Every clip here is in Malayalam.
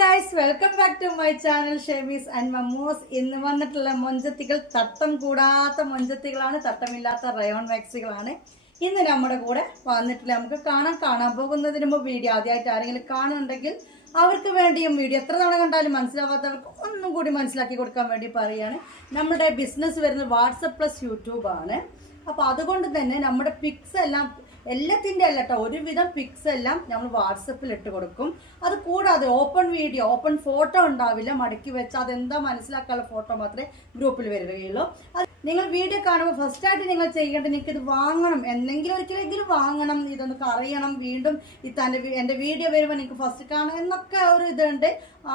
Guys, welcome back to my channel Shemi's and Mammu's. ഇന്ന് വന്നിട്ടുള്ള മൊഞ്ചത്തികൾ തട്ടം കൂടാത്ത മൊഞ്ചത്തികളാണ്, തട്ടമില്ലാത്ത റയോൺ മാക്സികളാണ് ഇന്ന് നമ്മുടെ കൂടെ വന്നിട്ടില്ല. നമുക്ക് കാണാൻ പോകുന്നതിന് മുമ്പ് വീഡിയോ ആദ്യമായിട്ട് ആരെങ്കിലും കാണുന്നുണ്ടെങ്കിൽ അവർക്ക് വേണ്ടിയും വീഡിയോ എത്ര തവണ കണ്ടാലും മനസ്സിലാവാത്തവർക്ക് ഒന്നും കൂടി മനസ്സിലാക്കി കൊടുക്കാൻ വേണ്ടി പറയുകയാണ്. നമ്മുടെ ബിസിനസ് വരുന്നത് വാട്സപ്പ് പ്ലസ് യൂട്യൂബ് ആണ്. അപ്പോൾ അതുകൊണ്ട് തന്നെ നമ്മുടെ പിക്സ് എല്ലാം എല്ലാത്തിൻ്റെ അല്ല കേട്ടോ, ഒരുവിധം പിക്സ് എല്ലാം നമ്മൾ വാട്സപ്പിൽ ഇട്ട് കൊടുക്കും. അത് കൂടാതെ ഓപ്പൺ വീഡിയോ, ഓപ്പൺ ഫോട്ടോ ഉണ്ടാവില്ല, മടക്കി വെച്ചാൽ അതെന്താ മനസ്സിലാക്കാനുള്ള ഫോട്ടോ മാത്രമേ ഗ്രൂപ്പിൽ വരികയുള്ളൂ. നിങ്ങൾ വീഡിയോ കാണുമ്പോൾ ഫസ്റ്റായിട്ട് നിങ്ങൾ ചെയ്യേണ്ടത്, നിങ്ങൾക്ക് ഇത് വാങ്ങണം, എന്തെങ്കിലും ഒരിക്കലെങ്കിലും വാങ്ങണം, ഇതൊന്ന് അറിയണം, വീണ്ടും എൻ്റെ വീഡിയോ വരുമ്പോൾ നിങ്ങൾക്ക് ഫസ്റ്റ് കാണാം എന്നൊക്കെ ഒരു ഇതുണ്ട്.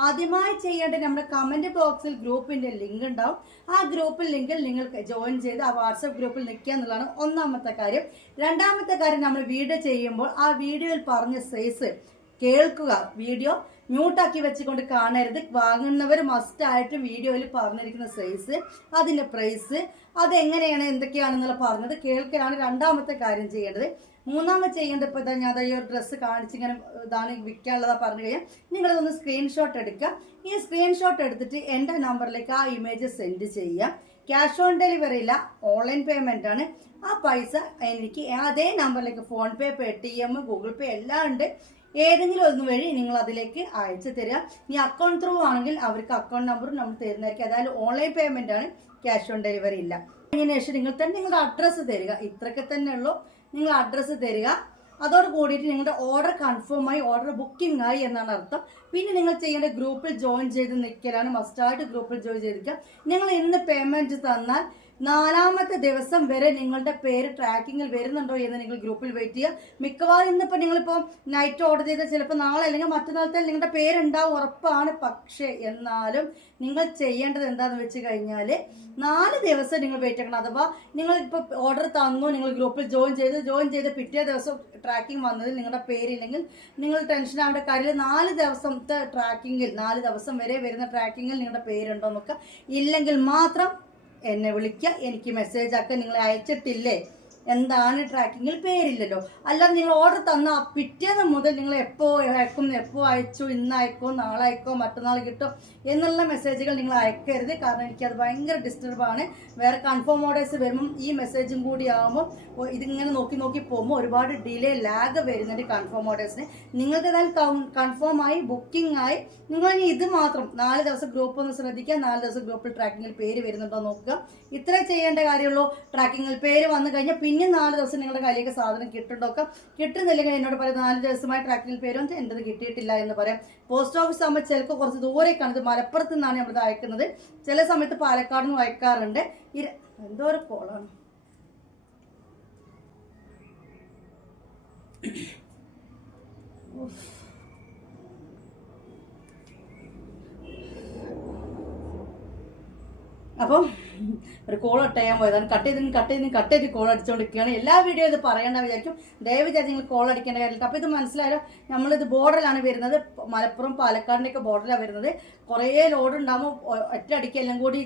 ആദ്യമായി ചെയ്യേണ്ടത് നമ്മുടെ കമൻറ്റ് ബോക്സിൽ ഗ്രൂപ്പിൻ്റെ ലിങ്ക് ഉണ്ടാവും. ആ ഗ്രൂപ്പിൽ ലിങ്കിൽ നിങ്ങൾക്ക് ജോയിൻ ചെയ്ത് ആ വാട്സപ്പ് ഗ്രൂപ്പിൽ നിൽക്കുക എന്നുള്ളതാണ് ഒന്നാമത്തെ കാര്യം. രണ്ടാമത്തെ കാര്യം, നമ്മൾ വീഡിയോ ചെയ്യുമ്പോൾ ആ വീഡിയോയിൽ പറഞ്ഞ സൈസ് കേൾക്കുക. വീഡിയോ മ്യൂട്ടാക്കി വെച്ചുകൊണ്ട് കാണരുത്. വാങ്ങുന്നവർ മസ്റ്റായിട്ട് വീഡിയോയിൽ പറഞ്ഞിരിക്കുന്ന സൈസ്, അതിൻ്റെ പ്രൈസ്, അതെങ്ങനെയാണ് എന്തൊക്കെയാണെന്നുള്ള പറഞ്ഞത് കേൾക്കലാണ് രണ്ടാമത്തെ കാര്യം ചെയ്യേണ്ടത്. മൂന്നാമത് ചെയ്യേണ്ടത്, ഇപ്പോൾ ഇതാ ഞാൻ ഈ ഒരു ഡ്രസ്സ് കാണിച്ചിങ്ങനെ ഇതാണ് വിൽക്കാനുള്ളതാണ് പറഞ്ഞു കഴിഞ്ഞാൽ നിങ്ങളിതൊന്ന് സ്ക്രീൻഷോട്ട് എടുക്കുക. ഈ സ്ക്രീൻഷോട്ട് എടുത്തിട്ട് എൻ്റെ നമ്പറിലേക്ക് ആ ഇമേജ് സെൻഡ് ചെയ്യുക. ക്യാഷ് ഓൺ ഡെലിവറി ഇല്ല, ഓൺലൈൻ പേയ്മെൻ്റ് ആണ്. ആ പൈസ എനിക്ക് അതേ നമ്പറിലേക്ക് ഫോൺ പേ, പേടിഎം, ഗൂഗിൾ പേ എല്ലാം ഉണ്ട്. ഏതെങ്കിലും ഒന്ന് വഴി നിങ്ങൾ അതിലേക്ക് അയച്ചു തരിക. ഇനി അക്കൗണ്ട് ത്രൂ ആണെങ്കിൽ അവർക്ക് അക്കൗണ്ട് നമ്പറും നമ്മൾ തരുന്നതായിരിക്കും. അതായത് ഓൺലൈൻ പേയ്മെൻ്റ് ആണ്, ക്യാഷ് ഓൺ ഡെലിവറി ഇല്ല. അതിന് ശേഷം നിങ്ങൾ തന്നെ നിങ്ങളുടെ അഡ്രസ്സ് തരിക. ഇത്രയൊക്കെ തന്നെ ഉള്ളൂ, നിങ്ങൾ അഡ്രസ്സ് തരിക. അതോട് കൂടിയിട്ട് നിങ്ങളുടെ ഓർഡർ കൺഫേം ആയി, ഓർഡർ ബുക്കിംഗ് ആയി എന്നാണ് അർത്ഥം. പിന്നെ നിങ്ങൾ ചെയ്യേണ്ട ഗ്രൂപ്പിൽ ജോയിൻ ചെയ്ത് നിൽക്കലാണ്. മസ്റ്റായിട്ട് ഗ്രൂപ്പിൽ ജോയിൻ ചെയ്തിരിക്കുക. നിങ്ങൾ ഇന്ന് പേയ്മെന്റ് തന്നാൽ 4ാമത്തെ ദിവസം വരെ നിങ്ങളുടെ പേര് ട്രാക്കിങ്ങിൽ വരുന്നുണ്ടോ എന്ന് നിങ്ങൾ ഗ്രൂപ്പിൽ വെയിറ്റ് ചെയ്യുക. മിക്കവാറും ഇന്നിപ്പോൾ നിങ്ങളിപ്പോൾ നൈറ്റ് ഓർഡർ ചെയ്താൽ ചിലപ്പോൾ നാളെ അല്ലെങ്കിൽ മറ്റന്നാളത്തെ നിങ്ങളുടെ പേരുണ്ടാവും, ഉറപ്പാണ്. പക്ഷേ എന്നാലും നിങ്ങൾ ചെയ്യേണ്ടത് എന്താണെന്ന് വെച്ച് കഴിഞ്ഞാൽ 4 ദിവസം നിങ്ങൾ വെയിറ്റ് ചെയ്യണം. അഥവാ നിങ്ങൾ ഇപ്പോൾ ഓർഡർ തന്നു, നിങ്ങൾ ഗ്രൂപ്പിൽ ജോയിൻ ചെയ്ത് പിറ്റേ ദിവസം ട്രാക്കിംഗ് വന്നതിൽ നിങ്ങളുടെ പേരില്ലെങ്കിൽ നിങ്ങൾ ടെൻഷൻ ആവേണ്ട കാര്യമില്ല. 4 ദിവസത്തെ ട്രാക്കിങ്ങിൽ, 4 ദിവസം വരെ വരുന്ന ട്രാക്കിങ്ങിൽ നിങ്ങളുടെ പേരുണ്ടോ നോക്കുക. ഇല്ലെങ്കിൽ മാത്രം എന്നെ വിളിക്കുക, എനിക്ക് മെസ്സേജ് ആക്കുക. നിങ്ങൾ അയച്ചിട്ടില്ലേ, എന്താണ് ട്രാക്കിങ്ങിൽ പേരില്ലല്ലോ. അല്ലാതെ നിങ്ങൾ ഓർഡർ തന്ന പിറ്റേന്ന് മുതൽ നിങ്ങൾ എപ്പോൾ അയക്കും, എപ്പോൾ അയച്ചു, ഇന്ന് അയക്കോ, നാളെ അയക്കോ, മറ്റന്നാൾ കിട്ടും എന്നുള്ള മെസ്സേജുകൾ നിങ്ങൾ അയക്കരുത്. കാരണം എനിക്കത് ഭയങ്കര ഡിസ്റ്റർബാണ്. വേറെ കൺഫേം ഓർഡേഴ്സ് വരുമ്പം ഈ മെസ്സേജും കൂടി ആകുമ്പോൾ ഇതിങ്ങനെ നോക്കി പോകുമ്പോൾ ഒരുപാട് ഡിലേ, ലാഗ് വരുന്നുണ്ട് കൺഫേം ഓർഡേഴ്സിന്. നിങ്ങൾക്ക് ഏതായാലും കൺഫേം ആയി, ബുക്കിംഗ് ആയി, നിങ്ങൾ ഇനി ഇത് മാത്രം 4 ദിവസം ഗ്രൂപ്പ് ഒന്ന് ശ്രദ്ധിക്കുക. 4 ദിവസം ഗ്രൂപ്പിൽ ട്രാക്കിങ്ങിൽ പേര് വരുന്നുണ്ടോ നോക്കുക. ഇത്രേ ചെയ്യേണ്ട കാര്യമുള്ളൂ. ട്രാക്കിങ്ങിൽ പേര് വന്നു കഴിഞ്ഞാൽ പിന്നെ 4 ദിവസം നിങ്ങളുടെ കയ്യിലേക്ക് സാധനം കിട്ടുന്നുണ്ടോ. കിട്ടുന്നില്ലെങ്കിൽ എന്നോട് പറയാം, 4 ദിവസമായി ട്രാക്കിങ്ങിൽ പേര് വന്നിട്ട് എൻ്റെത് കിട്ടിയിട്ടില്ല എന്ന് പറയാം. പോസ്റ്റ് ഓഫീസ് ആകുമ്പോൾ ചിലപ്പോൾ കുറച്ച് ദൂരേക്കാണ്, ഇത് മലപ്പുറത്ത് നിന്നാണ് നമ്മളിത് അയക്കുന്നത്. ചില സമയത്ത് പാലക്കാട് നിന്ന് അയക്കാറുണ്ട്. എന്തോ ഒരു കോളാണ്. അപ്പം ഒരു കോൾ കട്ട് ചെയ്യാൻ പോയതാണ്. കട്ട് ചെയ്ത് കോൾ അടിച്ചുകൊണ്ടിരിക്കുകയാണ്. എല്ലാ വീഡിയോ ഇത് പറയേണ്ട വിചാരിക്കും. ദയവ് ചെയ്ത് നിങ്ങൾ കോൾ അടിക്കേണ്ട കാര്യമില്ല. അപ്പോൾ ഇത് മനസ്സിലായാലോ, നമ്മളിത് ബോർഡറിലാണ് വരുന്നത്, മലപ്പുറം പാലക്കാടിൻ്റെയൊക്കെ ബോർഡറിലാണ് വരുന്നത്. കുറേ ലോഡ് ഉണ്ടാകുമ്പോൾ ഒറ്റയടിക്ക് എല്ലാം കൂടി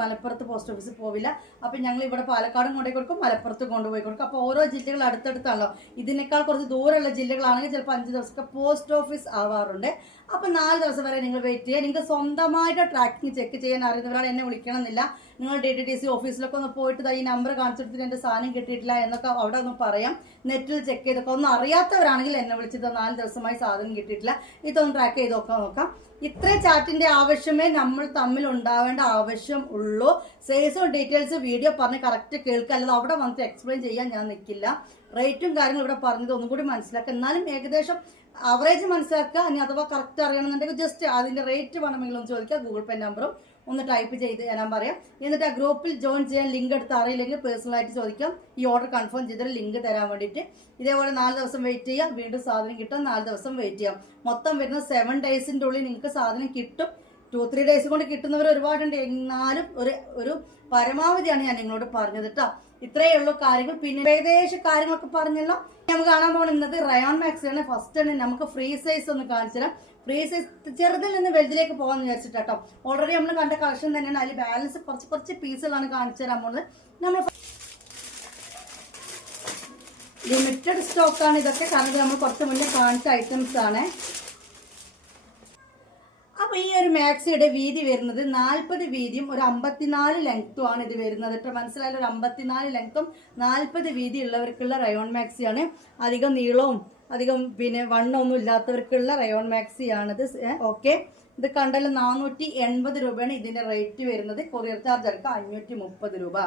മലപ്പുറത്ത് പോസ്റ്റ് ഓഫീസിൽ പോവില്ല. അപ്പം ഞങ്ങൾ ഇവിടെ പാലക്കാടും കൊണ്ടുപോയി കൊടുക്കും, മലപ്പുറത്ത് കൊണ്ടുപോയി കൊടുക്കും. അപ്പോൾ ഓരോ ജില്ലകൾ അടുത്തടുത്താണല്ലോ. ഇതിനേക്കാൾ കുറച്ച് ദൂരമുള്ള ജില്ലകളാണെങ്കിൽ ചിലപ്പോൾ 5 ദിവസമൊക്കെ പോസ്റ്റ് ഓഫീസ് ആവാറുണ്ട്. അപ്പം 4 ദിവസം വരെ നിങ്ങൾ വെയിറ്റ് ചെയ്യുക. നിങ്ങൾക്ക് സ്വന്തമായിട്ട് ട്രാക്കിംഗ് ചെക്ക് ചെയ്യാൻ അറിയുന്നവരാണ്, എന്നെ വിളിക്കണമെന്നില്ല. നിങ്ങൾ DTDC ഓഫീസിലൊക്കെ ഒന്ന് പോയിട്ട് ഈ നമ്പർ കാണിച്ചെടുത്തിട്ട് എൻ്റെ സാധനം കിട്ടിയിട്ടില്ല എന്നൊക്കെ അവിടെ ഒന്ന് പറയാം. നെറ്റിൽ ചെക്ക് ചെയ്തൊക്കെ ഒന്നും അറിയാത്തവരാണെങ്കിൽ എന്നെ വിളിച്ചിട്ട് 4 ദിവസമായി സാധനം കിട്ടിയിട്ടില്ല, ഇതൊന്ന് ട്രാക്ക് ചെയ്തൊക്കെ നോക്കാം. ഇത്രയും ചാറ്റിന്റെ ആവശ്യമേ നമ്മൾ തമ്മിൽ ഉണ്ടാവേണ്ട ആവശ്യം ഉള്ളൂ. സൈസും ഡീറ്റെയിൽസ് വീഡിയോ പറഞ്ഞ് കറക്റ്റ് കേൾക്കുക, അല്ലാതെ അവിടെ വന്നിട്ട് എക്സ്പ്ലെയിൻ ചെയ്യാൻ ഞാൻ നിൽക്കില്ല. റേറ്റും കാര്യങ്ങളും ഇവിടെ പറഞ്ഞത് ഒന്നും കൂടി മനസ്സിലാക്കുക. എന്നാലും ഏകദേശം അവറേജ് മനസ്സിലാക്കുക. ഇനി അഥവാ കറക്റ്റ് അറിയണമെന്നുണ്ടെങ്കിൽ ജസ്റ്റ് അതിൻ്റെ റേറ്റ് വേണമെങ്കിലും ഒന്ന് ചോദിക്കുക. ഗൂഗിൾ പേ നമ്പറും ഒന്ന് ടൈപ്പ് ചെയ്ത് ഞാൻ പറയാം. എന്നിട്ട് ആ ഗ്രൂപ്പിൽ ജോയിൻ ചെയ്യാൻ ലിങ്ക് എടുത്ത് അറിയില്ലെങ്കിൽ പേഴ്സണലായിട്ട് ചോദിക്കാം. ഈ ഓർഡർ കൺഫേം ചെയ്തിട്ട് ലിങ്ക് തരാൻ വേണ്ടിയിട്ട്. ഇതേപോലെ 4 ദിവസം വെയിറ്റ് ചെയ്യാം, വീണ്ടും സാധനം കിട്ടും. 4 ദിവസം വെയിറ്റ് ചെയ്യാം. മൊത്തം വരുന്ന 7 ഡേയ്സിൻ്റെ ഉള്ളിൽ നിങ്ങൾക്ക് സാധനം കിട്ടും. 2-3 ഡേയ്സ് കൊണ്ട് കിട്ടുന്നവർ ഒരുപാടുണ്ട്. എന്നാലും ഒരു പരമാവധിയാണ് ഞാൻ നിങ്ങളോട് പറഞ്ഞത് കേട്ടോ. ഇത്രയേ ഉള്ളൂ കാര്യങ്ങൾ. പിന്നെ ഏകദേശം കാര്യങ്ങളൊക്കെ പറഞ്ഞല്ലോ. നമുക്ക് കാണാൻ പോകുന്നത് റയോൺ മാക്സ് ആണ്. ഫസ്റ്റ് ആണ് നമുക്ക് ഫ്രീ സൈസ് ഒന്ന് കാണിച്ചു തരാം. ഫ്രീ സൈസ് ചെറുതിൽ നിന്ന് വലുതിലേക്ക് പോകാമെന്ന് വിചാരിച്ചിട്ടോ. ഓൾറെഡി നമ്മൾ കണ്ട കളക്ഷൻ തന്നെയാണ്. അതിൽ ബാലൻസ് കുറച്ച് പീസുകളാണ് കാണിച്ചു തരാൻ പോകുന്നത്. നമ്മൾ ലിമിറ്റഡ് സ്റ്റോക്കാണ് ഇതൊക്കെ. കാരണം നമ്മൾ കുറച്ച് മുന്നേ കാണിച്ച ഐറ്റംസ് ആണ്. അപ്പൊ ഈ ഒരു മാക്സിയുടെ വീതി വരുന്നത് 40 വീതിയും ഒരു 54 ലെങ്ത്തും ആണ് ഇത് വരുന്നത് കേട്ടോ. മനസ്സിലായാലും ഒരു 54 ലെങ്ത്തും 40 വീതി ഉള്ളവർക്കുള്ള റയോൺ മാക്സിയാണ്. അധികം നീളവും അധികം വണ്ണമൊന്നും ഇല്ലാത്തവർക്കുള്ള റയോൺ മാക്സിയാണിത്. ഓക്കെ, ഇത് കണ്ടല്ലോ 480 രൂപയാണ് ഇതിന്റെ റേറ്റ് വരുന്നത്. കൊറിയർ ചാർജ് അടക്കം 530 രൂപ.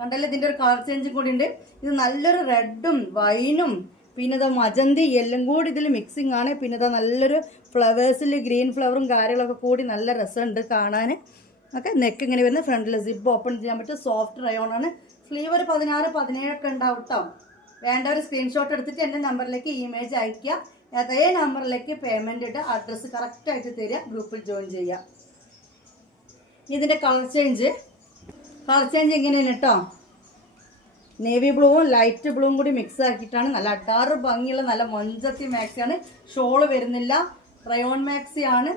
കണ്ടല്ലോ, ഇതിന്റെ ഒരു കളർ ചേഞ്ചും കൂടി ഉണ്ട്. ഇത് നല്ലൊരു റെഡും വൈനും പിന്നെ ഇതാ മജന്തി എല്ലാം കൂടി ഇതിൽ മിക്സിംഗ് ആണ്. പിന്നെ ഇതാ നല്ലൊരു ഫ്ലവേഴ്സിൽ ഗ്രീൻ ഫ്ലവറും കാര്യങ്ങളൊക്കെ കൂടി നല്ല രസമുണ്ട് കാണാൻ. ഓക്കെ, നെക്ക് ഇങ്ങനെ വരുന്ന ഫ്രണ്ടിൽ സിബ് ഓപ്പൺ ചെയ്യാൻ പറ്റും. സോഫ്റ്റ് റയോൺ ആണ്. സ്ലീവ് ഒരു 16, 17 ഒക്കെ ഉണ്ടാവും കേട്ടോ. വേണ്ട ഒരു സ്ക്രീൻഷോട്ട് എടുത്തിട്ട് എൻ്റെ നമ്പറിലേക്ക് ഇമേജ് അയക്കുക. അതേ നമ്പറിലേക്ക് പേയ്മെന്റ് ഇട്ട് അഡ്രസ്സ് കറക്റ്റ് ആയിട്ട് തരിക. ഗ്രൂപ്പിൽ ജോയിൻ ചെയ്യുക. ഇതിന്റെ കളർ ചേഞ്ച് എങ്ങനെയാണ് കേട്ടോ. നേവി ബ്ലൂവും ലൈറ്റ് ബ്ലൂവും കൂടി മിക്സ് ആക്കിയിട്ടാണ്. നല്ല അടാറ് ഭംഗിയുള്ള നല്ല മൊഞ്ചത്തി മാക്സിയാണ്. ഷോള് വരുന്നില്ല. റയോൺ മാക്സി ആണ്.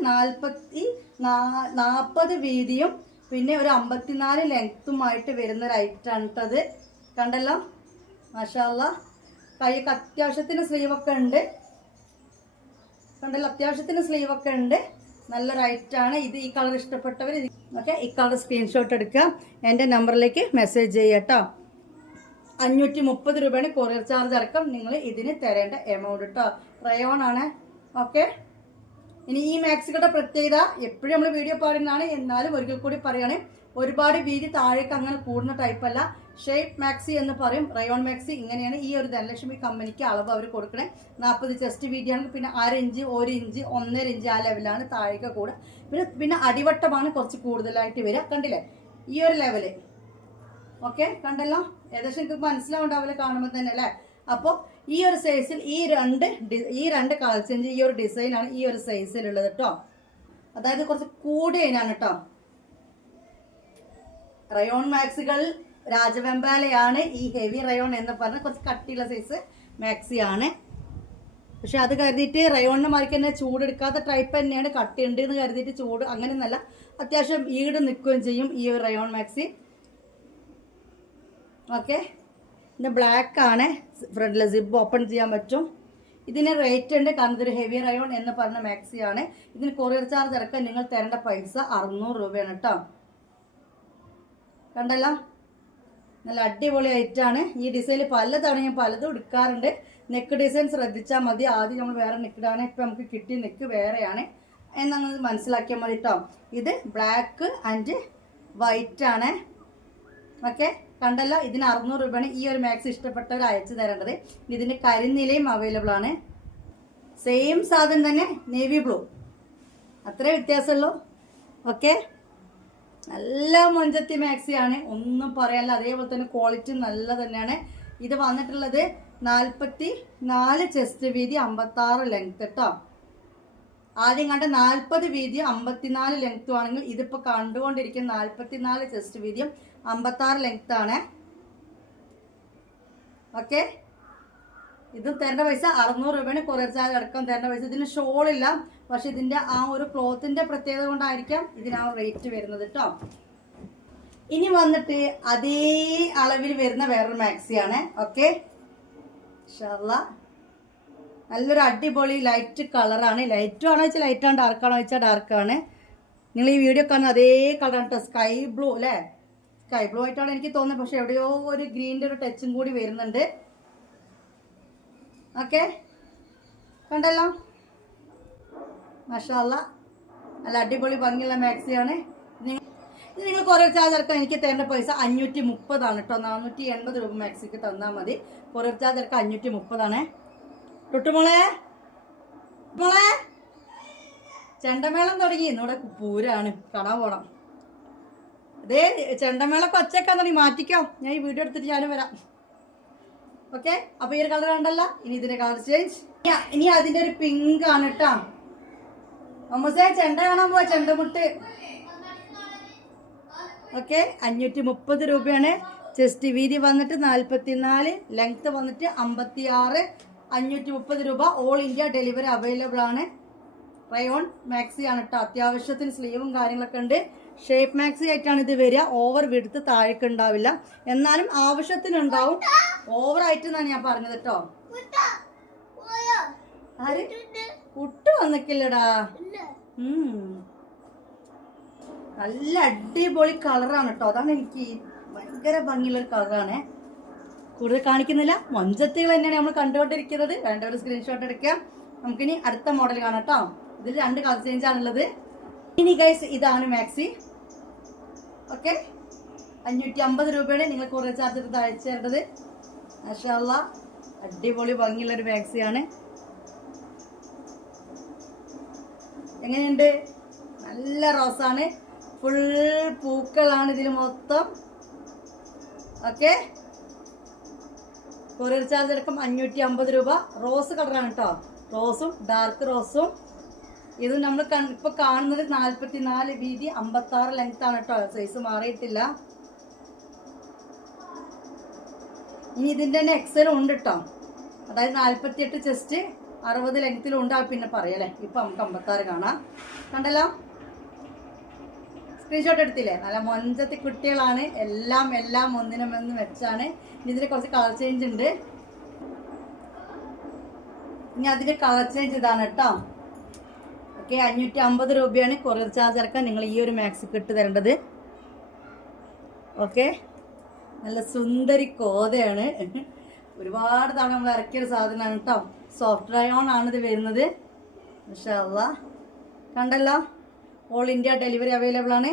40 വീതിയും പിന്നെ ഒരു 54 ലെങ്ത്തുമായിട്ട് വരുന്ന ഒരു ഐറ്റാണ് കേട്ടത്. കണ്ടല്ലോ, മാഷാ അല്ലാഹ്. കൈക്ക് അത്യാവശ്യത്തിന് സ്ലീവൊക്കെ ഉണ്ട്. കണ്ടല്ലോ, അത്യാവശ്യത്തിന് സ്ലീവൊക്കെ ഉണ്ട്. നല്ലൊരു ഐറ്റാണ് ഇത്. ഈ കളർ ഇഷ്ടപ്പെട്ടവർ ഓക്കെ ഈ കളർ സ്ക്രീൻഷോട്ട് എടുക്കുക. എൻ്റെ നമ്പറിലേക്ക് മെസ്സേജ് ചെയ്യുക കേട്ടോ. 530 രൂപയാണ് കൊറിയർ ചാർജ് അടക്കം നിങ്ങൾ ഇതിന് തരേണ്ട എമൗണ്ട് കേട്ടോ. റയോൺ ആണ്. ഓക്കെ, ഇനി ഈ മാക്സികളുടെ പ്രത്യേകത എപ്പോഴും നമ്മൾ വീഡിയോ പാടുന്നതാണ്, എന്നാലും ഒരിക്കൽ കൂടി പറയുകയാണ്. ഒരുപാട് വീതി താഴേക്ക് അങ്ങനെ കൂടുന്ന ടൈപ്പ് അല്ല. ഷേപ്പ് മാക്സി എന്ന് പറയും. റയോൺ മാക്സി ഇങ്ങനെയാണ്. ഈ ഒരു ധനലക്ഷ്മി കമ്പനിക്ക് അളവ് അവർ കൊടുക്കണേ 40 ചെസ്റ്റ് വീതിയാണ്. പിന്നെ 1/2 ഇഞ്ച് 1 ഇഞ്ച് 1.5 ഇഞ്ച് ആ ലെവലാണ് താഴേക്ക് കൂടുക. പിന്നെ അടിവട്ടമാണ് കുറച്ച് കൂടുതലായിട്ട് വരിക. കണ്ടില്ലേ ഈ ഒരു ലെവല്. ഓക്കെ, കണ്ടല്ലോ, ഏകദേശം നിങ്ങൾക്ക് മനസ്സിലാവുണ്ടാവില്ല കാണുമ്പോൾ തന്നെ അല്ലേ. അപ്പോൾ ഈ ഒരു സൈസിൽ ഈ രണ്ട് കളർ ചേഞ്ച് ഈ ഒരു ഡിസൈനാണ് ഈ ഒരു സൈസിലുള്ളത് കേട്ടോ. അതായത് കുറച്ച് കൂടിയതിനാണ് കേട്ടോ. റയോൺ മാക്സികൾ രാജവെമ്പാലയാണ് ഈ ഹെവി റയോൺ എന്ന് പറഞ്ഞ കുറച്ച് കട്ടിയുള്ള സൈസ് മാക്സി ആണ്. പക്ഷെ അത് കരുതിയിട്ട് റയോണിനെ മാർക്ക് തന്നെ ചൂടെടുക്കാത്ത ടൈപ്പ് തന്നെയാണ്. കട്ടി ഉണ്ട് എന്ന് കരുതിയിട്ട് ചൂട് അങ്ങനെയൊന്നല്ല. അത്യാവശ്യം ഈട് നിൽക്കുകയും ചെയ്യും ഈ ഒരു റയോൺ മാക്സി. ഓക്കെ, ഇത് ബ്ലാക്ക് ആണ്. ഫ്രണ്ടിൽ സിബ് ഓപ്പൺ ചെയ്യാൻ പറ്റും. ഇതിന് റേറ്റ് ഉണ്ട്, കാരണം ഇതൊരു ഹെവി റയോൺ എന്ന് പറഞ്ഞ മാക്സി ആണ്. ഇതിന് കൊറിയർ ചാർജ് അടക്കം നിങ്ങൾ തരേണ്ട പൈസ 600 രൂപയാണ് കേട്ടോ. കണ്ടല്ലോ, നല്ല അടിപൊളി ഐറ്റാണ്. ഈ ഡിസൈൻ പലതവണ ഞാൻ പലതും എടുക്കാറുണ്ട്. നെക്ക് ഡിസൈൻ ശ്രദ്ധിച്ചാൽ മതി. ആദ്യം നമ്മൾ വേറെ നെക്കിടാണ്. ഇപ്പം നമുക്ക് കിട്ടിയ നെക്ക് വേറെയാണ് എന്നങ്ങൾ മനസ്സിലാക്കിയാൽ മതി കേട്ടോ. ഇത് ബ്ലാക്ക് ആൻഡ് വൈറ്റ് ആണ്. ഓക്കെ, കണ്ടല്ലോ, ഇതിന് 600 രൂപയാണ്. ഈ ഒരു മാക്സി ഇഷ്ടപ്പെട്ടവർ അയച്ചു തരേണ്ടത്. ഇതിന്റെ കരിനീലയും അവൈലബിൾ ആണ്. സെയിം സാധനം തന്നെ, നേവി ബ്ലൂ, അത്രേ വ്യത്യാസമുള്ളൂ. ഓക്കെ, നല്ല മൊഞ്ചത്തി മാക്സിയാണ്, ഒന്നും പറയാനില്ല. അതേപോലെ തന്നെ ക്വാളിറ്റി നല്ല തന്നെയാണ്. ഇത് വന്നിട്ടുള്ളത് 44 ചെസ്റ്റ് വീതി 56 ലെങ്ത് കേട്ടോ. ആദ്യം കണ്ട 40 വീതിയും 54 ലെങ്ത്തും ആണെങ്കിൽ ഇതിപ്പോൾ കണ്ടുകൊണ്ടിരിക്കുന്ന 44 ചെസ്റ്റ് വീതിയും 56 ലെങ്ത് ആണ്. ഓക്കെ, ഇത് തരേണ്ട പൈസ 600 രൂപയാണ്. കൊറിയർ ചാർജ് അടക്കം തരേണ്ട പൈസ. ഇതിന് ഷോളില്ല, പക്ഷെ ഇതിന്റെ ആ ഒരു ക്ലോത്തിന്റെ പ്രത്യേകത കൊണ്ടായിരിക്കാം ഇതിന് ആ റേറ്റ് വരുന്നത് കേട്ടോ. ഇനി വന്നിട്ട് അതേ അളവിൽ വരുന്ന വേറൊരു മാക്സിയാണ്. ഓക്കെ, നല്ലൊരു അടിപൊളി ലൈറ്റ് കളറാണ്. ലൈറ്റും ആണോ വെച്ചാൽ ലൈറ്റാണ്, ഡാർക്കാണോ വെച്ചാൽ ഡാർക്കാണ്. നിങ്ങൾ ഈ വീഡിയോ കാണുന്ന അതേ കളറാണ് കേട്ടോ. സ്കൈ ബ്ലൂ അല്ലേ, സ്കൈ ബ്ലൂ ആയിട്ടാണ് എനിക്ക് തോന്നുന്നത്. പക്ഷെ എവിടെയോ ഒരു ഗ്രീനിന്റെ ഒരു ടച്ചും കൂടി വരുന്നുണ്ട്. ഓക്കെ, കണ്ടല്ലോ, മാഷാ അല്ലാഹ്, നല്ല അടിപൊളി ഭംഗിയുള്ള മാക്സിയാണ്. ഇത് നിങ്ങൾ കൊറിയർ ചാർജ് അടക്കം എനിക്ക് തരേണ്ട പൈസ 530 ആണ് കേട്ടോ. 480 രൂപ മാക്സിക്ക് തന്നാൽ മതി. കൊറിയർ ചാർജ് അടക്കം 530 ആണ്. തൊട്ടുമോളെ ചെണ്ടമേളം തുടങ്ങി. ഇന്നിവിടെ പൂരാണ്, കാണാൻ പോണം. അതേ ചെണ്ടമേളൊക്കെ ഒച്ചക്കാൻ തുടങ്ങി. മാറ്റിക്കോ, ഞാൻ ഈ വീഡിയോ എടുത്തിട്ട് ഞാനും വരാം. ഓക്കെ, അപ്പൊ ഈ ഒരു കളർ കണ്ടല്ലോ. ഇനി ഇതിന്റെ കളർ ചേഞ്ച്. ഇനി അതിന്റെ ഒരു പിങ്ക് ആണ് കേട്ടോ. അമ്മസേ ചെണ്ട കാണാൻ പോവാ, ചെണ്ടമുട്ട്. ഓക്കെ, 530 രൂപയാണ്. ചെസ്റ്റ് വീതി വന്നിട്ട് 44, ലെങ്ത് വന്നിട്ട് 56, 530 രൂപ. ഓൾ ഇന്ത്യ ഡെലിവറി അവൈലബിൾ ആണ്. റയോൺ മാക്സി ആണ് കേട്ടോ. അത്യാവശ്യത്തിന് സ്ലീവും കാര്യങ്ങളൊക്കെ ഉണ്ട്. ഷേപ്പ് മാക്സി ആയിട്ടാണ് ഇത് വരിക. ഓവർ വിടുത്ത് താഴേക്ക് ഉണ്ടാവില്ല, എന്നാലും ആവശ്യത്തിനുണ്ടാവും. ഓവർ ആയിട്ട് എന്നാണ് ഞാൻ പറഞ്ഞത് കേട്ടോ. ആര് കുട്ട് വന്നിക്കില്ലടാ. നല്ല അടിപൊളി കളറാണ് കേട്ടോ. അതാണ് എനിക്ക് ഭയങ്കര ഭംഗിയുള്ളൊരു കളറാണ്. കൂടുതൽ കാണിക്കുന്നില്ല, മൊഞ്ചത്തികൾ തന്നെയാണ് നമ്മൾ കണ്ടുകൊണ്ടിരിക്കുന്നത്. വേണ്ട ഒരു സ്ക്രീൻഷോട്ട് എടുക്കാം. നമുക്കിനി അടുത്ത മോഡൽ കാണാം കേട്ടോ. ഇതിൽ 2 കളർ ചേഞ്ച് ആണുള്ളത്. ഇനി ഗൈസ് ഇതാണ് മാക്സി. ഓക്കെ, 550 രൂപയാണ് നിങ്ങൾ കുറേ ചാർജ് എടുത്ത് അയച്ചു തരേണ്ടത്. മാഷാ അല്ലാഹ്, അടിപൊളി ഭംഗിയുള്ളൊരു മാക്സിയാണ്. എങ്ങനെയുണ്ട്? നല്ല റോസാണ്, ഫുൾ പൂക്കളാണ് ഇതിൽ മൊത്തം. ഓക്കെ, കൊറിയർ ചാർജ് അടക്കം 550 രൂപ. റോസ് കളറാണ് കേട്ടോ, റോസും ഡാർക്ക് റോസും. ഇത് നമ്മൾ ഇപ്പൊ കാണുന്നത് 44 വീതി 56 ലെങ്ത് ആണ് കേട്ടോ. സൈസ് മാറിയിട്ടില്ല. ഇനി ഇതിന്റെ തന്നെ എക്സലും ഉണ്ട് കേട്ടോ. അതായത് 48 ചെസ്റ്റ് 60 ലെങ്ത്തിലും ഉണ്ട്. പിന്നെ പറയല്ലേ, ഇപ്പൊ നമുക്ക് 56 കാണാം. കണ്ടല്ലോ, സ്ക്രീൻഷോട്ട് എടുത്തില്ലേ? നല്ല മൊഞ്ചത്തി കുട്ടികളാണ്. എല്ലാം ഒന്നിനൊന്ന് വെച്ചാണ്. ഇതിന് കുറച്ച് കളർ ചേഞ്ച് ഉണ്ട്. ഇനി അതിന്റെ കളർ ചേഞ്ച് ഇതാണ് കേട്ടോ. ഓക്കെ, 550 രൂപയാണ് കൊറിയർ ചാർജ് ഇറക്കാൻ നിങ്ങൾ ഈ ഒരു മാക്സിക്ക് ഇട്ട് തരേണ്ടത്. ഓക്കെ, നല്ല സുന്ദരി കോതയാണ്. ഒരുപാട് തവണ നമ്മൾ ഇറക്കിയൊരു സാധനമാണ് കേട്ടോ. സോഫ്റ്റ് റയോൺ ആണ് ഇത് വരുന്നത്. മാഷാ അല്ലാഹ്, കണ്ടല്ലോ. ഓൾ ഇന്ത്യ ഡെലിവറി അവൈലബിൾ ആണ്.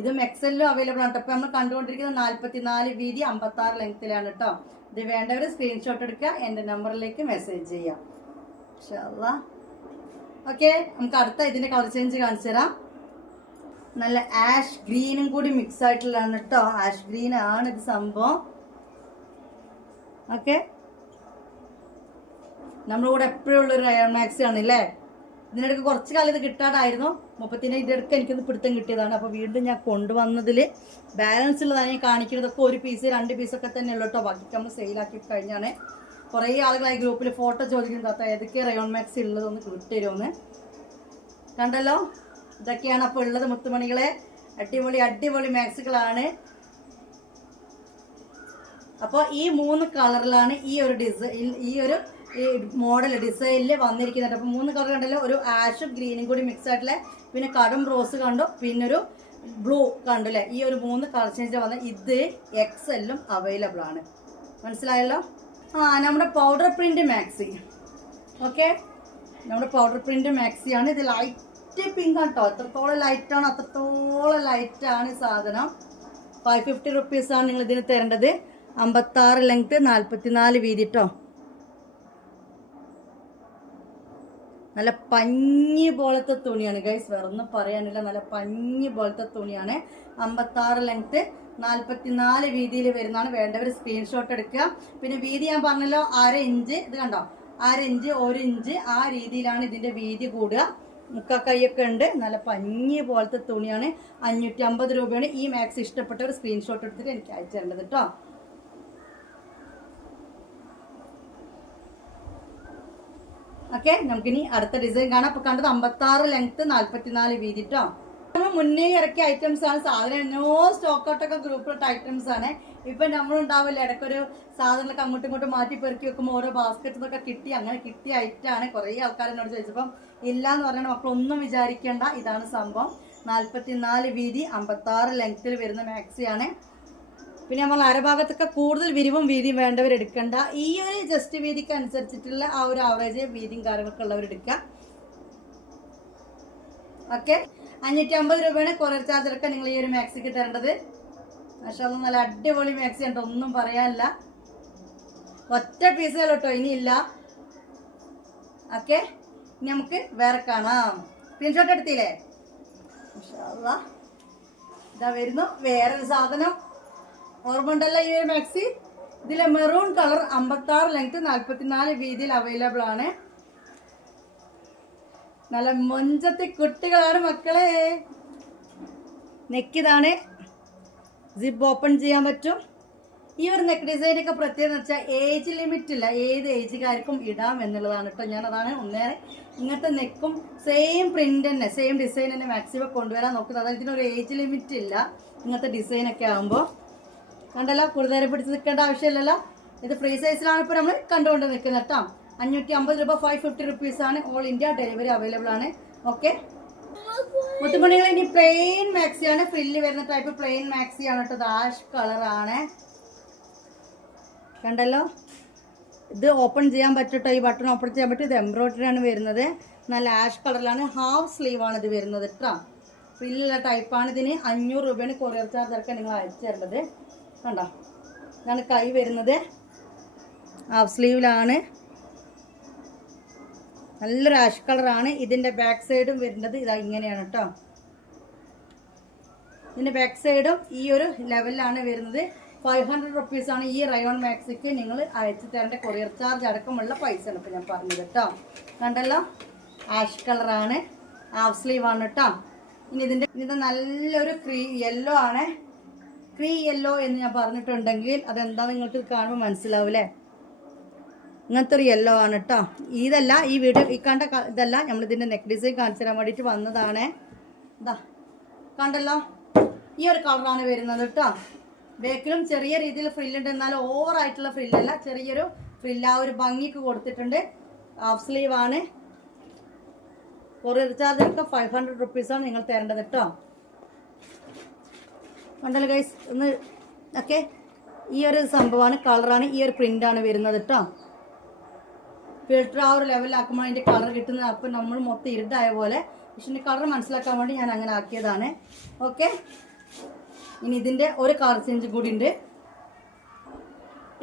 ഇതും എക്സലിലും അവൈലബിൾ ആണ് കേട്ടോ. ഇപ്പം നമ്മൾ കണ്ടുകൊണ്ടിരിക്കുന്നത് 44 വീതി 56 ലെങ്ത്തിലാണ് കേട്ടോ. ഇത് വേണ്ടവർ സ്ക്രീൻഷോട്ട് എടുക്കുക, എൻ്റെ നമ്പറിലേക്ക് മെസ്സേജ് ചെയ്യാം. മാഷാ അല്ലാഹ്. ഓക്കെ, നമുക്ക് അടുത്ത ഇതിന്റെ കളർ ചേഞ്ച് കാണിച്ചു തരാം. നല്ല ആഷ് ഗ്രീനും കൂടി മിക്സ് ആയിട്ടുള്ളതാണ് കേട്ടോ. ആഷ് ഗ്രീൻ ആണ് ഇത് സംഭവം. ഓക്കെ, നമ്മളിവിടെ എപ്പോഴും ഉള്ളൊരു റയോൺ മാക്സി ആണല്ലേ. ഇതിനിടയ്ക്ക് കുറച്ച് കാലം ഇത് കിട്ടാതായിരുന്നു. 30 ഇതിടയ്ക്ക് എനിക്കിത് പിടുത്തം കിട്ടിയതാണ്. അപ്പോൾ വീണ്ടും ഞാൻ കൊണ്ടുവന്നതിൽ ബാലൻസ് ഉള്ളതാണ് ഞാൻ കാണിക്കുന്നതൊക്കെ. 1 പീസ് 2 പീസൊക്കെ തന്നെ ഉള്ളൂ കേട്ടോ. ബാക്കി നമ്മൾ സെയിലാക്കി കഴിഞ്ഞാണ്. കുറേ ആളുകളായി ഗ്രൂപ്പിൽ ഫോട്ടോ ചോദിക്കുന്നത്, താത്ത ഏതൊക്കെ റയോൺ മാക്സി ഉള്ളതൊന്ന് കിട്ടുമോന്ന്. കണ്ടല്ലോ, ഇതൊക്കെയാണ് അപ്പോൾ ഉള്ളത് മുത്തുമണികളെ. അടിപൊളി മാക്സികളാണ്. അപ്പോൾ ഈ 3 കളറിലാണ് ഈ ഒരു മോഡൽ ഡിസൈനിൽ വന്നിരിക്കുന്നുണ്ട്. അപ്പോൾ 3 കളർ കണ്ടല്ലോ. ഒരു ആഷും ഗ്രീനും കൂടി മിക്സ് ആയിട്ടുള്ള, പിന്നെ കടും റോസ് കണ്ടു, പിന്നെ ഒരു ബ്ലൂ കണ്ടല്ലേ. ഈ ഒരു 3 കളർ ചേഞ്ച് വന്ന ഇത് എക്സെല്ലും അവൈലബിൾ ആണ്. മനസ്സിലായല്ലോ? നമ്മുടെ പൗഡർ പ്രിന്റ് മാക്സി. ഓക്കെ, നമ്മുടെ പൗഡർ പ്രിന്റ് മാക്സിയാണ്. ഇത് ലൈറ്റ് പിങ്ക് ആണ് കേട്ടോ. എത്രത്തോളം ലൈറ്റാണ് അത്രത്തോളം ലൈറ്റാണ് സാധനം. 550 റുപ്പീസാണ് നിങ്ങൾ ഇതിന് തരേണ്ടത്. 56 ലെങ്ത് 44 വീതി കേട്ടോ. നല്ല പഞ്ഞി പോലത്തെ തുണിയാണ് ഗൈസ്, വേറെ ഒന്നും പറയാനില്ല. നല്ല പഞ്ഞി പോലത്തെ തുണിയാണ്. 56 ലെങ്ത് 44 വീതിയിൽ വരുന്നതാണ്. വേണ്ടവർ സ്ക്രീൻഷോട്ട് എടുക്കുക. പിന്നെ വീതി ഞാൻ പറഞ്ഞല്ലോ 1/2 ഇഞ്ച്. ഇത് കണ്ടോ, 1/2 ഇഞ്ച് 1 ഇഞ്ച് ആ രീതിയിലാണ് ഇതിന്റെ വീതി കൂടുക. മുക്കക്കൈയൊക്കെ ഉണ്ട്. നല്ല പഞ്ഞി പോലത്തെ തുണിയാണ്. 550 രൂപയാണ്. ഈ മാക്സി ഇഷ്ടപ്പെട്ടവർ സ്ക്രീൻഷോട്ട് എടുത്തിട്ട് എനിക്ക് അയച്ചു തരേണ്ടത് കേട്ടോ. ഓക്കെ, നമുക്കിനി അടുത്ത ഡിസൈൻ കാണാം. അപ്പൊ കണ്ടത് 56 ലെങ്ത് 44 വീതി കേട്ടോ. നമ്മൾ മുന്നേ ഇറക്കിയ ഐറ്റംസ് ആണ്. സാധനം എന്നോ സ്റ്റോക്ക് ഔട്ടൊക്കെ ഗ്രൂപ്പിലിട്ട ഐറ്റംസ് ആണ്. ഇപ്പൊ നമ്മളുണ്ടാവില്ല, ഇടയ്ക്കൊരു സാധനങ്ങളൊക്കെ അങ്ങോട്ടും ഇങ്ങോട്ടും മാറ്റി പെറുക്കി വെക്കുമ്പോൾ ഓരോ ബാസ്ക്കറ്റിന്നൊക്കെ കിട്ടി. അങ്ങനെ കിട്ടിയ ഐറ്റമാണ്. കുറേ ആൾക്കാർ എന്നോട് ചോദിച്ചപ്പം ഇല്ല എന്ന് പറഞ്ഞാൽ മക്കളൊന്നും വിചാരിക്കേണ്ട. ഇതാണ് സംഭവം. 44 വീതി 56 ലെങ്ത്തിൽ വരുന്ന മാക്സിയാണ്. പിന്നെ നമ്മൾ അരഭാഗത്തൊക്കെ കൂടുതൽ വിരിവും വീതിയും വേണ്ടവർ എടുക്കണ്ട. ഈ ഒരു ജസ്റ്റ് വീതിക്ക് അനുസരിച്ചിട്ടുള്ള ആ ഒരു ആവറേജ് വീതിയും കാര്യങ്ങളൊക്കെ ഉള്ളവർ എടുക്കുക. ഓക്കെ, 550 രൂപയാണ് കൊറിയർ ചാർജ് എടുക്കാൻ നിങ്ങൾ ഈ ഒരു മാക്സിക്ക് തരേണ്ടത്. മാഷാ അല്ലാഹ്, നല്ല അടിപൊളി മാക്സി ഉണ്ട്, ഒന്നും പറയാനില്ല. ഒറ്റ പീസുകൾ കേട്ടോ, ഇനിയില്ല. ഓക്കെ, ഇനി നമുക്ക് വേറെ കാണാം. സ്ക്രീൻഷോട്ട് എടുത്തില്ലേ? മാഷാ അല്ലാഹ്, ഇതാ വരുന്നു വേറൊരു സാധനം. ഓർമ്മ ഉണ്ടല്ലോ ഈ ഒരു മാക്സി. ഇതിലെ മെറൂൺ കളർ 56 ലെങ്ത് 44 വീതിയിൽ അവൈലബിൾ ആണ്. നല്ല മൊഞ്ചത്തി കുട്ടികളാണ് മക്കളെ. നെക്കിതാണ്, സിപ്പ് ഓപ്പൺ ചെയ്യാൻ പറ്റും. ഈ ഒരു നെക്ക് ഡിസൈനൊക്കെ പ്രത്യേകം വെച്ചാൽ ഏജ് ലിമിറ്റ് ഇല്ല, ഏത് ഏജുകാർക്കും ഇടാം എന്നുള്ളതാണ് കേട്ടോ. ഞാനതാണ് ഒന്നേറെ ഇങ്ങനത്തെ നെക്കും സെയിം പ്രിന്റ് തന്നെ സെയിം ഡിസൈൻ തന്നെ മാക്സിമം കൊണ്ടുവരാൻ നോക്കുന്നത്. അതായത് ഇതിനൊരു ഏജ് ലിമിറ്റ് ഇല്ല ഇങ്ങനത്തെ ഡിസൈനൊക്കെ ആകുമ്പോൾ. കണ്ടല്ലോ, കൂടുതൽ പിടിച്ച് നിൽക്കേണ്ട ആവശ്യമില്ലല്ലോ. ഇത് ഫ്രീ സൈസിലാണ് ഇപ്പോൾ നമ്മൾ കണ്ടുകൊണ്ട് നിൽക്കുന്നത് കേട്ടോ. 550 രൂപ, 550 റുപ്പീസ് ആണ്. ഓൾ ഇന്ത്യ ഡെലിവറി അവൈലബിൾ ആണ്. ഓക്കെ മുത്തുമണികൾ, ഇനി പ്ലെയിൻ മാക്സി ആണ്. ഫ്രില്ല് വരുന്ന ടൈപ്പ് പ്ലെയിൻ മാക്സി ആണ് കേട്ടോ. ആഷ് കളറാണ്, കണ്ടല്ലോ. ഇത് ഓപ്പൺ ചെയ്യാൻ പറ്റട്ടോ, ഈ ബട്ടൺ ഓപ്പൺ ചെയ്യാൻ പറ്റും. ഇത് എംബ്രോയിഡറി ആണ് വരുന്നത്, നല്ല ആഷ് കളറിലാണ്. ഹാഫ് സ്ലീവ് ആണ് ഇത് വരുന്നത് കേട്ടോ. ഫ്രില്ലുള്ള ടൈപ്പാണ്. ഇതിന് 500 രൂപയാണ് കൊറിയർ ചാർജ് ഒക്കെ നിങ്ങൾ അയച്ചു തരേണ്ടത്. കണ്ടോ, ഇതാണ് കൈ വരുന്നത്, ഹാഫ് സ്ലീവിലാണ്. നല്ലൊരു ആഷ് കളറാണ്. ഇതിന്റെ ബാക്ക് സൈഡും വരുന്നത് ഇതാ ഇങ്ങനെയാണ് കേട്ടോ. ഇതിന്റെ ബാക്ക് സൈഡും ഈ ഒരു ലെവലിലാണ് വരുന്നത്. 500 റുപ്പീസ് ആണ് ഈ റയോൺ മാക്സിക്ക് നിങ്ങൾ അയച്ചു തരേണ്ട കൊറിയർ ചാർജ് അടക്കമുള്ള പൈസ ആണ് ഇപ്പം ഞാൻ പറഞ്ഞത് കേട്ടോ. കണ്ടല്ലോ, ആഷ് കളറാണ്, ഹാഫ് സ്ലീവ് ആണ് കേട്ടോ. ഇനി ഇതിന്റെ നല്ലൊരു യെല്ലോ ആണ്. യെല്ലോ എന്ന് ഞാൻ പറഞ്ഞിട്ടുണ്ടെങ്കിൽ അതെന്താ നിങ്ങൾക്ക് കാണുമ്പോൾ മനസ്സിലാവൂലേ. ഇങ്ങനത്തെ ഒരു യെല്ലോ ആണ് കേട്ടോ. ഇതല്ല, ഈ വീഡിയോ ഈ കണ്ട ഇതല്ല, നമ്മളിതിന്റെ നെക്ക് ഡിസൈൻ കാണിച്ചു തരാൻ വേണ്ടിയിട്ട് വന്നതാണ്. ഇതാ കണ്ടല്ലോ, ഈ ഒരു കളറാണ് വരുന്നത് കേട്ടോ. ബേക്കിലും ചെറിയ രീതിയിൽ ഫ്രില്ലുണ്ട്, എന്നാലും ഓവർ ആയിട്ടുള്ള ഫ്രില്ലല്ല, ചെറിയൊരു ഫ്രില്ല, ആ ഒരു ഭംഗിക്ക് കൊടുത്തിട്ടുണ്ട്. ഹാഫ് സ്ലീവ് ആണ്. കൊറിയർ ചാർജ് ഒക്കെ 500 റുപ്പീസാണ് നിങ്ങൾ തരേണ്ടത് കേട്ടോ. കണ്ടല്ലോ ഗൈസ്, ഒന്ന് ഓക്കെ. ഈ ഒരു സംഭവമാണ്, കളറാണ്, ഈ ഒരു പ്രിന്റാണ് വരുന്നത് കേട്ടോ. ഫിൽറ്റർ ആ ഒരു ലെവലിലാക്കുമ്പോൾ അതിൻ്റെ കളർ കിട്ടുന്നത്. അപ്പം നമ്മൾ മൊത്തം ഇരുട്ടായ പോലെ, പക്ഷേ കളർ മനസ്സിലാക്കാൻ വേണ്ടി ഞാൻ അങ്ങനെ ആക്കിയതാണ്. ഓക്കെ, ഇനി ഇതിൻ്റെ ഒരു കളർ ചേഞ്ച് കൂടി ഉണ്ട്.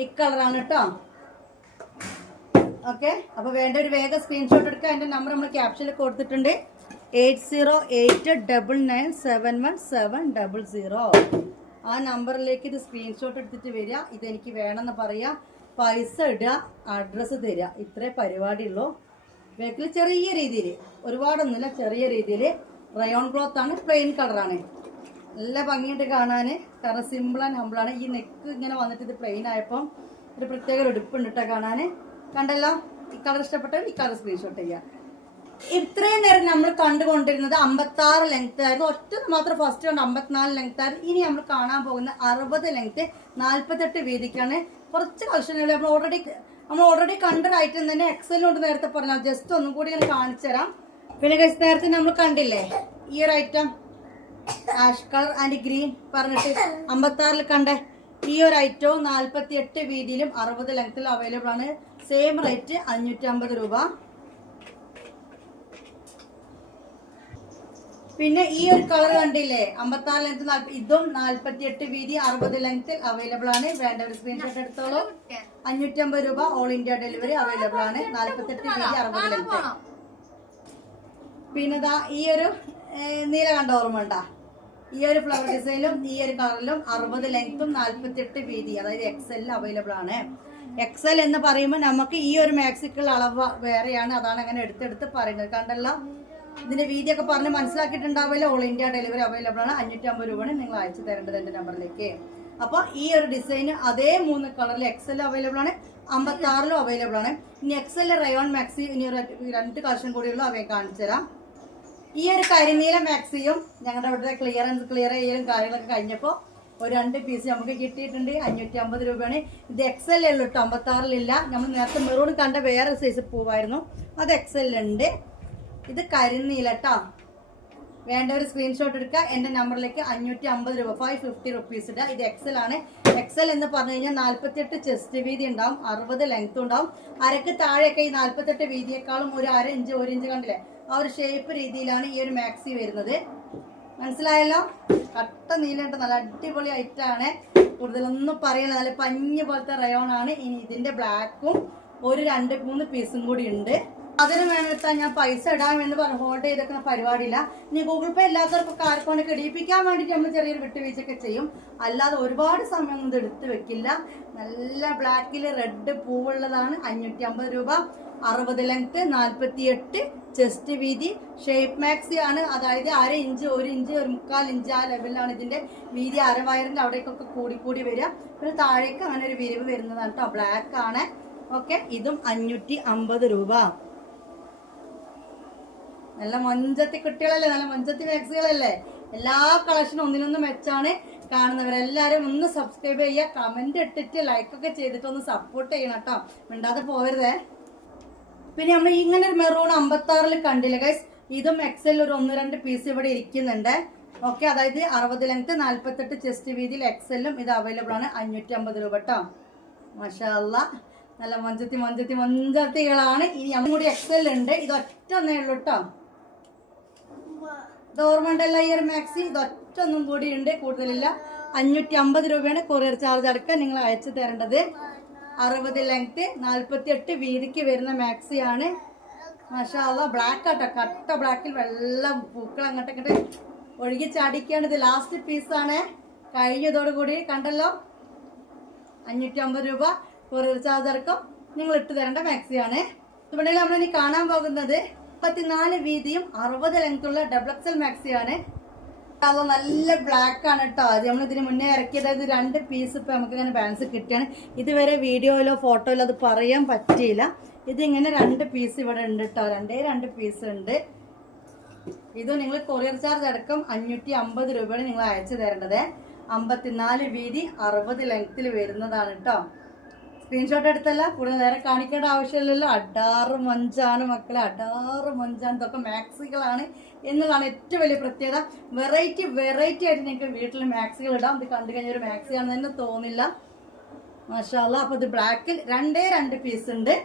ഈ കളറാണ് കേട്ടോ. ഓക്കെ, അപ്പോൾ വേണ്ട ഒരു വേഗം സ്ക്രീൻഷോട്ട് എടുക്കുക. എൻ്റെ നമ്പർ നമ്മൾ ക്യാപ്ഷനിൽ കൊടുത്തിട്ടുണ്ട്, 8089971700. ആ നമ്പറിലേക്ക് ഇത് സ്ക്രീൻഷോട്ട് എടുത്തിട്ട് വരിക. ഇതെനിക്ക് വേണമെന്ന് പറയുക, പൈസ ഇടുക, അഡ്രസ്സ് തരിക. ഇത്രേ പരിപാടിയുള്ളൂ. ബേക്കിൽ ചെറിയ രീതിയിൽ, ഒരുപാടൊന്നുമില്ല, ചെറിയ രീതിയിൽ റയോൺ ക്ലോത്ത് ആണ്, പ്ലെയിൻ കളറാണ്. നല്ല ഭംഗിയായിട്ട് കാണാൻ, കാരണം സിമ്പിൾ ആൻഡ് ഹമ്പിളാണ്. ഈ നെക്ക് ഇങ്ങനെ വന്നിട്ട് ഇത് പ്ലെയിൻ ആയപ്പോൾ ഒരു പ്രത്യേക ഉടുപ്പുണ്ട് കേട്ടോ കാണാൻ. കണ്ടല്ലോ, ഈ കളർ ഇഷ്ടപ്പെട്ടവർ ഈ കളർ സ്ക്രീൻഷോട്ട് ചെയ്യുക. ഇത്രയും നേരം നമ്മൾ കണ്ടുകൊണ്ടിരുന്നത് 56 ലെങ്ത് ആയിരുന്നു. ഒറ്റ മാത്രം ഫസ്റ്റ് കൊണ്ട് 54 ലെങ്ത് ആയിരുന്നു. ഇനി നമ്മൾ കാണാൻ പോകുന്ന 60 ലെങ്ത് 48 വീതിക്കാണ്. കുറച്ച് കളക്ഷനുകൾ നമ്മൾ ഓൾറെഡി കണ്ട ഐറ്റം തന്നെ എക്സലിനോട് നേരത്തെ പറഞ്ഞാൽ ജസ്റ്റ് ഒന്നും കൂടി ഞാൻ കാണിച്ചു തരാം. പിന്നെ നേരത്തെ നമ്മൾ കണ്ടില്ലേ ഈ ഒരു item, ash colour and green പറഞ്ഞിട്ട് 56 കണ്ടേ. ഈ ഒരു ഐറ്റവും 48 വീതിയിലും 60 ലെങ്ത്തിലും അവൈലബിൾ ആണ്. സെയിം റേറ്റ് 550 രൂപ. പിന്നെ ഈ ഒരു കളർ കണ്ടില്ലേ, 56 ലെങ്ത്, ഇതും 48 വീതി 60 ലെങ്ത്തിൽ അവൈലബിൾ ആണ്. വേണ്ട ഒരു സ്ക്രീൻഷോട്ട് എടുത്തോളൂ. 550 രൂപ, ഓൾ ഇന്ത്യ ഡെലിവറി അവൈലബിൾ ആണ്. 48 വീതി 60 ലെങ്ത്. പിന്നെ ഈ ഒരു നീല കണ്ട ഓർമ്മ ഉണ്ടാ, ഈ ഒരു ഫ്ലവർ ഡിസൈനിലും ഈ ഒരു കളറിലും 60 ലെങ്ത്തും 48 വീതി, അതായത് എക്സൽ അവൈലബിൾ ആണ്. എക്സൽ എന്ന് പറയുമ്പോൾ നമുക്ക് ഈ ഒരു മാക്സിക്കുള്ള അളവ് വേറെയാണ്, അതാണ് അങ്ങനെ എടുത്തെടുത്ത് പറയുന്നത്. കണ്ടല്ലോ, ഇതിന്റെ വീതിയൊക്കെ പറഞ്ഞ് മനസ്സിലാക്കിയിട്ടുണ്ടാവില്ല. ഓൾ ഇന്ത്യ ഡെലിവറി അവൈലബിൾ ആണ്. 550 രൂപയാണ് നിങ്ങൾ അയച്ചു തരേണ്ടത് എന്റെ നമ്പറിലേക്ക്. അപ്പോൾ ഈ ഒരു ഡിസൈന് അതേ 3 കളറിൽ എക്സൽ അവൈലബിൾ ആണ്, 56 അവൈലബിൾ ആണ്. ഇനി എക്സൽ റയോൺ മാക്സി ഇനി 2 കളക്ഷൻ കൂടിയുള്ള അവയെ കാണിച്ചു തരാം. ഈ ഒരു കരിനീല മാക്സിയും ഞങ്ങളുടെ ഇവിടുത്തെ ക്ലിയർ ചെയ്യലും കാര്യങ്ങളൊക്കെ കഴിഞ്ഞപ്പോൾ ഒരു 2 പീസ് നമുക്ക് കിട്ടിയിട്ടുണ്ട്. 550 രൂപയാണ്. ഇത് എക്സൽ ഉള്ളൂ കേട്ടോ, 56 നമ്മൾ നേരത്തെ മെറൂൺ കണ്ട വേറെ സൈസ് പൂവായിരുന്നു, അത് എക്സലുണ്ട്. ഇത് കരിനീല കേട്ടോ. വേണ്ട ഒരു സ്ക്രീൻഷോട്ട് എടുക്കുക. എൻ്റെ നമ്പറിലേക്ക് 550 രൂപ, 550 റുപ്പീസ് ഇടുക. ഇത് എക്സൽ ആണ്. എക്സൽ എന്ന് പറഞ്ഞു കഴിഞ്ഞാൽ 48 ചെസ്റ്റ് വീതി ഉണ്ടാവും, 60 ലെങ്ത് ഉണ്ടാവും. അരക്ക് താഴെയൊക്കെ ഈ 48 വീതിയേക്കാളും ഒരു 1/2 ഇഞ്ച് 1 ഇഞ്ച് കണ്ടില്ലേ, ആ ഒരു ഷേപ്പ് രീതിയിലാണ് ഈ ഒരു മാക്സി വരുന്നത്. മനസ്സിലായല്ലോ, കട്ട നീലട്ട് നല്ല അടിപൊളി ഐറ്റാണ്. കൂടുതലൊന്നും പറയല, നല്ല പഞ്ഞ് പോലത്തെ റയോൺ ആണ്. ഇനി ഇതിന്റെ ബ്ലാക്കും ഒരു 2-3 പീസും കൂടി ഉണ്ട്. അതിന് വേണ്ടിട്ടാ ഞാൻ പൈസ ഇടാമെന്ന് പറഞ്ഞ് ഹോൾഡ് ചെയ്തേക്കുന്ന പരിപാടിയില്ല. ഇനി ഗൂഗിൾ പേ ഇല്ലാത്തവർക്കൊക്കെ ആർക്കൊണ്ടൊക്കെ ഇടിപ്പിക്കാൻ വേണ്ടിയിട്ട് നമ്മൾ ചെറിയൊരു വിട്ടുവീഴ്ചയൊക്കെ ചെയ്യും, അല്ലാതെ ഒരുപാട് സമയം ഒന്നും എടുത്ത് വെക്കില്ല. നല്ല ബ്ലാക്കിൽ റെഡ് പൂവുള്ളതാണ്. 550 രൂപ, 60 ലെങ്ത്, 48 ചെസ്റ്റ് വീതി, ഷേപ്പ് മാക്സി ആണ്. അതായത് 1/2 ഇഞ്ച് 1 ഇഞ്ച് 1/4 ഇഞ്ച് ആ ലെവലിലാണ് ഇതിന്റെ വീതി. അരവയറിന്റെ അവിടേക്കൊക്കെ കൂടി വരിക. പിന്നെ താഴേക്ക് അങ്ങനെ ഒരു വിരിവ് വരുന്നതാണ് കേട്ടോ. ബ്ലാക്ക് ആണ്. ഓക്കെ, ഇതും 550 രൂപ. നല്ല മൊഞ്ചത്തി കുട്ടികളല്ലേ, നല്ല മൊഞ്ചത്തി മാക്സികളല്ലേ. എല്ലാ കളക്ഷനും ഒന്നിനൊന്നും മെച്ചാണ്. കാണുന്നവരെല്ലാവരും ഒന്ന് സബ്സ്ക്രൈബ് ചെയ്യുക, കമന്റ് ഇട്ടിട്ട് ലൈക്കൊക്കെ ചെയ്തിട്ട് ഒന്ന് സപ്പോർട്ട് ചെയ്യണം കേട്ടോ. മിണ്ടാതെ പോകരുതേ. പിന്നെ നമ്മൾ ഇങ്ങനെ ഒരു മെറൂൺ 56 കണ്ടില്ല ഗൈസ്, ഇതും എക്സൽ ഒരു 1-2 പീസ് ഇവിടെ ഇരിക്കുന്നുണ്ട്. ഓക്കെ, അതായത് 60 ലെങ്ത് 48 ചെസ്റ്റ് വീതിയിൽ എക്സലും ഇത് അവൈലബിൾ ആണ്. 550 രൂപ കേട്ടോ. മാഷാ അല്ലാ, നല്ല മൊഞ്ചത്തികളാണ്. ഇനി അതും കൂടി എക്സൽ ഉണ്ട്. ഇത് ഒറ്റ ഒന്നേ ഉള്ളൂ കേട്ടോ. ഇത് ഓർമ്മണ്ടല്ല ഈ ഒരു മാക്സി, ഇത് ഒറ്റ ഒന്നും കൂടി ഉണ്ട്, കൂടുതലില്ല. 550 രൂപയാണ് കൊറിയർ ചാർജ് അടക്കം നിങ്ങൾ അയച്ചു തരേണ്ടത്. 60 ലെങ്ത് 48 വീതിക്ക് വരുന്ന മാക്സിയാണ്. മാഷാ അല്ലാ, ബ്ലാക്ക് ആട്ടോ, കട്ട ബ്ലാക്കിൽ വെള്ളം പൂക്കൾ അങ്ങോട്ട് ഒഴുകി ചാടിക്കാണ്. ഇത് ലാസ്റ്റ് പീസാണ്, കഴിഞ്ഞതോടുകൂടി കണ്ടല്ലോ. 550 രൂപ കൊറിയർ ചാർജ് അടക്കം നിങ്ങൾ ഇട്ട് തരേണ്ട മാക്സിയാണ്. ഇവിടെ നമ്മളിനി കാണാൻ പോകുന്നത് 34 വീതിയും 60 ലെങ്ത്തുള്ള ഡബിൾ എക്സൽ മാക്സിയാണ്. അത് നല്ല ബ്ലാക്ക് ആണ് കേട്ടോ. അത് നമ്മൾ ഇതിന് മുന്നേ ഇറക്കിയത് 2 പീസ് ഇപ്പൊ നമുക്ക് ഇങ്ങനെ ബാലൻസ് കിട്ടുകയാണ്. ഇതുവരെ വീഡിയോയിലോ ഫോട്ടോയിലോ അത് പറയാൻ പറ്റിയില്ല. ഇതിങ്ങനെ 2 പീസ് ഇവിടെ ഉണ്ട് കേട്ടോ, 2 പീസ് ഉണ്ട്. ഇത് നിങ്ങൾ കൊറിയർ ചാർജ് അടക്കം 550 രൂപയാണ് നിങ്ങൾ അയച്ചു തരേണ്ടത്. 54 വീതി 60 ലെങ്ത്തിൽ വരുന്നതാണ് കേട്ടോ. സ്ക്രീൻഷോട്ട് എടുത്തല്ല, കൂടുതൽ നേരെ കാണിക്കേണ്ട ആവശ്യമില്ലല്ലോ. അടാറ് മൊഞ്ചാണ് മക്കളെ, അടാറ് മൊഞ്ചാണ്. ഇതൊക്കെ മാക്സികളാണ് എന്നുള്ളതാണ് ഏറ്റവും വലിയ പ്രത്യേകത. വെറൈറ്റി ആയിട്ട് നിങ്ങൾക്ക് വീട്ടിൽ മാക്സികൾ ഇടാം. ഇത് കണ്ടു കഴിഞ്ഞ ഒരു മാക്സി ആണെന്ന് തന്നെ തോന്നില്ല. മാഷാ അല്ലാ. അപ്പൊ ഇത് ബ്ലാക്കിൽ 2 പീസ് ഉണ്ട്.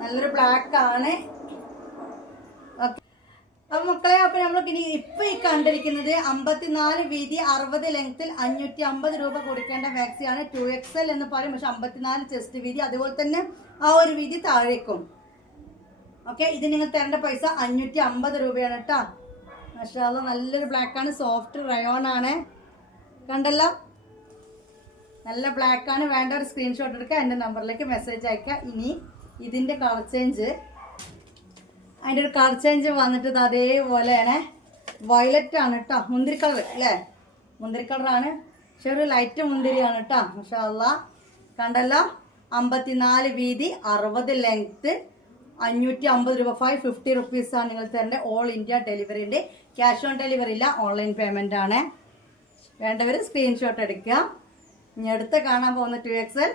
നല്ലൊരു ബ്ലാക്ക് ആണ്. അപ്പൊ മക്കളെ, അപ്പൊ നമ്മൾ ഇനി ഇപ്പൊ ഈ കണ്ടിരിക്കുന്നത് 54 വീതി 60 ലെങ്ത്തിൽ 550 രൂപ കൊടുക്കേണ്ട മാക്സിയാണ്. 2XL എന്ന് പറയും, പക്ഷെ 54 ചെസ്റ്റ് വീതി, അതുപോലെ തന്നെ ആ ഒരു വീതി താഴേക്കും. ഓക്കെ, ഇത് നിങ്ങൾ തരേണ്ട പൈസ 550 രൂപയാണ് കേട്ടോ. മാഷാ അല്ലാ, നല്ലൊരു ബ്ലാക്ക് ആണ്, സോഫ്റ്റ് റയോൺ ആണ്. കണ്ടല്ലോ, നല്ല ബ്ലാക്ക് ആണ്. വേണ്ട ഒരു സ്ക്രീൻഷോട്ട് എടുക്കുക, എൻ്റെ നമ്പറിലേക്ക് മെസ്സേജ് അയക്കുക. ഇനി ഇതിന്റെ കളർ ചേഞ്ച്, അതിൻ്റെ ഒരു കളർ ചേഞ്ച് വന്നിട്ട് അതേപോലെയാണ്. വയലറ്റ് ആണ് കേട്ടോ, മുന്തിരി കളർ അല്ലേ, മുന്തിരി കളറാണ്, പക്ഷെ ഒരു ലൈറ്റ് മുന്തിരിയാണ് കേട്ടോ. മാഷാ അല്ലാ, കണ്ടല്ലോ. 54 വീതി 60 ലെങ്ത്ത് 550 രൂപ, 550 റുപ്പീസാണ് നിങ്ങൾ തരേണ്ടത്. ഓൾ ഇന്ത്യ ഡെലിവറി ഉണ്ട്. ക്യാഷ് ഓൺ ഡെലിവറി ഇല്ല, ഓൺലൈൻ പേയ്മെന്റ് ആണ്. വേണ്ടവർ സ്ക്രീൻഷോട്ട് എടുക്കുക. ഇനി അടുത്ത് കാണാൻ പോകുന്ന 2XL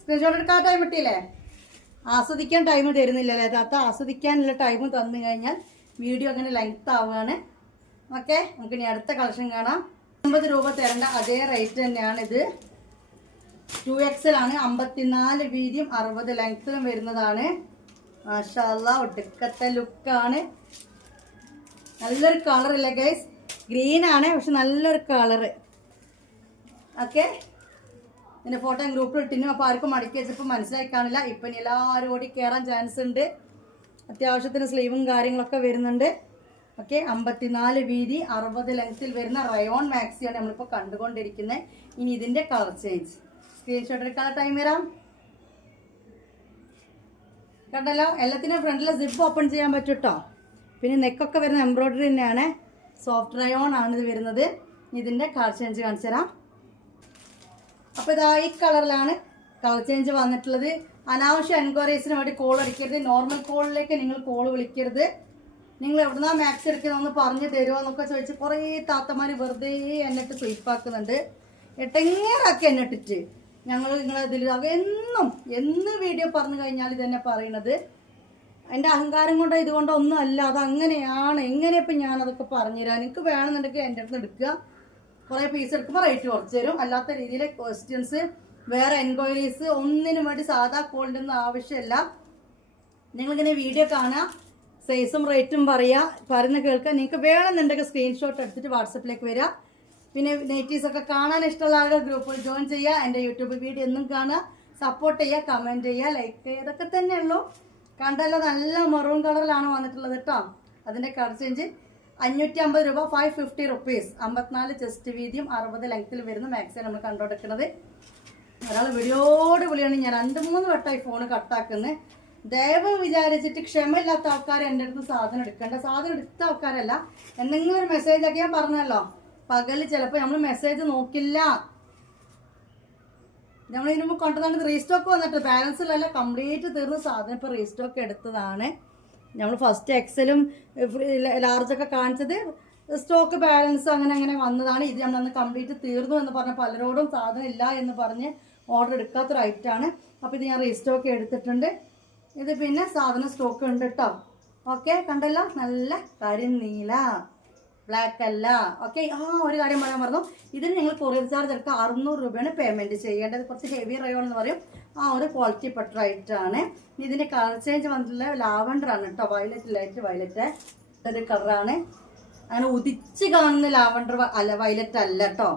സ്ക്രീൻഷോട്ട് എടുക്കാൻ ടൈം കിട്ടിയില്ലേ? ആസ്വദിക്കാൻ ടൈം തരുന്നില്ലല്ലേ താത്ത? ആസ്വദിക്കാനുള്ള ടൈം തന്നു കഴിഞ്ഞാൽ വീഡിയോ അങ്ങനെ ലെങ്ത് ആവുകയാണ്. ഓക്കെ, നമുക്ക് ഇനി അടുത്ത കളക്ഷൻ കാണാം. 50 രൂപ തരേണ്ട അതേ റേറ്റ് തന്നെയാണ്. ഇത് 2XL ആണ്. 54 വീതിയും 60 ലെങ്ത്തിലും വരുന്നതാണ്. മാഷാ അല്ലാ, ഒടുക്കത്തെ ലുക്കാണ്. നല്ലൊരു കളർ ഇല്ലേ ഗൈസ്? ഗ്രീൻ ആണ്, പക്ഷെ നല്ലൊരു കളറ്. ഓക്കെ, ഇതിന്റെ ഫോട്ടോ ഗ്രൂപ്പിൽ ഇട്ടിരുന്നു. അപ്പോൾ ആർക്കും മടക്കി വെച്ചപ്പോൾ മനസ്സിലായി കാണില്ല. ഇപ്പം എല്ലാവരും ഓടി കയറാൻ ചാൻസ് ഉണ്ട്. അത്യാവശ്യത്തിന് സ്ലീവും കാര്യങ്ങളൊക്കെ വരുന്നുണ്ട്. ഓക്കെ, 54 വീതി 60 ലെങ്ത്തിൽ വരുന്ന റയോൺ മാക്സിയാണ് നമ്മളിപ്പോൾ കണ്ടുകൊണ്ടിരിക്കുന്നത്. ഇനി ഇതിന്റെ കളർ ചേഞ്ച് സ്ക്രീൻഷോട്ട് എടുക്കാനുള്ള ടൈം വരാം. കണ്ടല്ലോ, എല്ലാത്തിനും ഫ്രണ്ടിലെ സിപ്പ് ഓപ്പൺ ചെയ്യാൻ പറ്റും കേട്ടോ. പിന്നെ നെക്കൊക്കെ വരുന്ന എംബ്രോയിഡറി തന്നെയാണ്. സോഫ്റ്റ് റയോൺ ആണ് ഇത് വരുന്നത്. ഇതിന്റെ കളർ ചേഞ്ച് കാണിച്ചു തരാം. അപ്പോൾ ഇതാ ഈ കളറിലാണ് കളർ ചേഞ്ച് വന്നിട്ടുള്ളത്. അനാവശ്യ എൻക്വയറീസിന് വേണ്ടി കോൾ അടിക്കരുത്. നോർമൽ കോളിലേക്ക് നിങ്ങൾ കോൾ വിളിക്കരുത്. നിങ്ങൾ എവിടുന്നാ മാക്സ് എടുക്കുന്നതെന്ന് പറഞ്ഞു തരുമോ എന്നൊക്കെ ചോദിച്ച് കുറേ താത്തമാർ വെറുതെ എന്നിട്ട് സ്വീപ്പാക്കുന്നുണ്ട്. എട്ടെങ്ങേറാക്കി എന്നിട്ടിട്ട് ഞങ്ങൾ നിങ്ങളതിൽ എന്ന് വീഡിയോ പറഞ്ഞു കഴിഞ്ഞാൽ ഇതന്നെ പറയണത്. എൻ്റെ അഹങ്കാരം കൊണ്ടോ ഇതുകൊണ്ടോ ഒന്നും അല്ല, അത് അങ്ങനെയാണ്. എങ്ങനെ ഇപ്പം ഞാനതൊക്കെ പറഞ്ഞുതരാം. എനിക്ക് വേണമെന്നുണ്ടെങ്കിൽ എൻ്റെ അടുത്ത് എടുക്കുക. കുറേ പീസ് എടുക്കുമ്പോൾ റേറ്റ് കുറച്ച് തരും. അല്ലാത്ത രീതിയിലെ ക്വസ്റ്റ്യൻസ്, വേറെ എൻക്വയറീസ് ഒന്നിനും വേണ്ടി സാധാ കോളിൻ്റെ ഒന്നും ആവശ്യമില്ല. നിങ്ങളിങ്ങനെ വീഡിയോ കാണുക, സൈസും റേറ്റും പറയുന്ന കേൾക്കുക. നിങ്ങൾക്ക് വേണമെന്നുണ്ടെങ്കിൽ സ്ക്രീൻഷോട്ട് എടുത്തിട്ട് വാട്സപ്പിലേക്ക് വരിക. പിന്നെ നൈറ്റീസൊക്കെ കാണാൻ ഇഷ്ടമുള്ള ആളുകൾ ഗ്രൂപ്പിൽ ജോയിൻ ചെയ്യുക. എൻ്റെ യൂട്യൂബ് വീഡിയോ എന്നും കാണുക, സപ്പോർട്ട് ചെയ്യുക, കമൻറ്റ് ചെയ്യുക, ലൈക്ക് ചെയ്യുക. ഇതൊക്കെ തന്നെ ഉള്ളൂ. കണ്ടല്ലോ, നല്ല മെറൂൺ കളറിലാണ് വന്നിട്ടുള്ളത് കേട്ടോ. അതിൻ്റെ കളർ ചേഞ്ച് 550 രൂപ, 550 റുപ്പീസ്. 54 ചെസ്റ്റ് വീതിയും 60 ലെങ്ത്തിൽ വരുന്ന മാക്സിമം നമ്മൾ കണ്ടുകൊടുക്കുന്നത്. ഒരാൾ വിളിയോട് വിളിയാണ്. ഞാൻ 2-3 വട്ടമായി ഫോൺ കട്ടാക്കുന്നത്. ദയവ് വിചാരിച്ചിട്ട് ക്ഷമയില്ലാത്ത ആൾക്കാർ എൻ്റെ അടുത്ത് സാധനം എടുക്കേണ്ട. സാധനം എടുത്ത ആൾക്കാരല്ല, എന്തെങ്കിലും ഒരു മെസ്സേജ് ഒക്കെ ഞാൻ പറഞ്ഞല്ലോ. പകല് ചിലപ്പോൾ നമ്മൾ മെസ്സേജ് നോക്കില്ല. നമ്മൾ ഇതിന് മുമ്പ് കൊണ്ടുവന്നിട്ട് റീസ്റ്റോക്ക് വന്നിട്ട് ബാലൻസിലല്ല, കംപ്ലീറ്റ് തീർന്ന് സാധനം ഇപ്പോൾ റീസ്റ്റോക്ക് എടുത്തതാണ്. നമ്മൾ ഫസ്റ്റ് എക്സലും ലാർജൊക്കെ കാണിച്ചത് സ്റ്റോക്ക് ബാലൻസ് അങ്ങനെ വന്നതാണ്. ഇത് നമ്മളന്ന് കംപ്ലീറ്റ് തീർന്നു എന്ന് പറഞ്ഞ പലരോടും സാധനം ഇല്ല എന്ന് പറഞ്ഞ് ഓർഡർ എടുക്കാത്തൊരു ഐറ്റമാണ്. അപ്പോൾ ഇത് ഞാൻ റീസ്റ്റോക്ക് എടുത്തിട്ടുണ്ട്. ഇത് പിന്നെ സാധനം സ്റ്റോക്ക് ഉണ്ട് കേട്ടോ. ഓക്കെ, കണ്ടല്ലോ, നല്ല കരിനീല, ബ്ലാക്ക് അല്ല. ഓക്കെ, ഒരു കാര്യം പറയാൻ പറഞ്ഞു, ഇതിന് നിങ്ങൾ കൊറിയർ ചാർജ് എടുക്കുക 600 രൂപയാണ് പേയ്മെൻറ്റ് ചെയ്യേണ്ടത്. കുറച്ച് ഹെവി റയോൺ എന്ന് പറയും, ആ ഒരു ക്വാളിറ്റി പെട്ട റൈറ്റാണ്. ഇതിൻ്റെ കളർ ചേഞ്ച് വന്നിട്ടുള്ള ലാവണ്ടർ ആണ് കേട്ടോ, വയലറ്റ്, ലൈറ്റ് വയലറ്റ് ഒരു കളറാണ്. അങ്ങനെ ഉദിച്ച് കാണുന്ന ലാവണ്ടർ അല്ല, വയലറ്റ് അല്ല കേട്ടോ.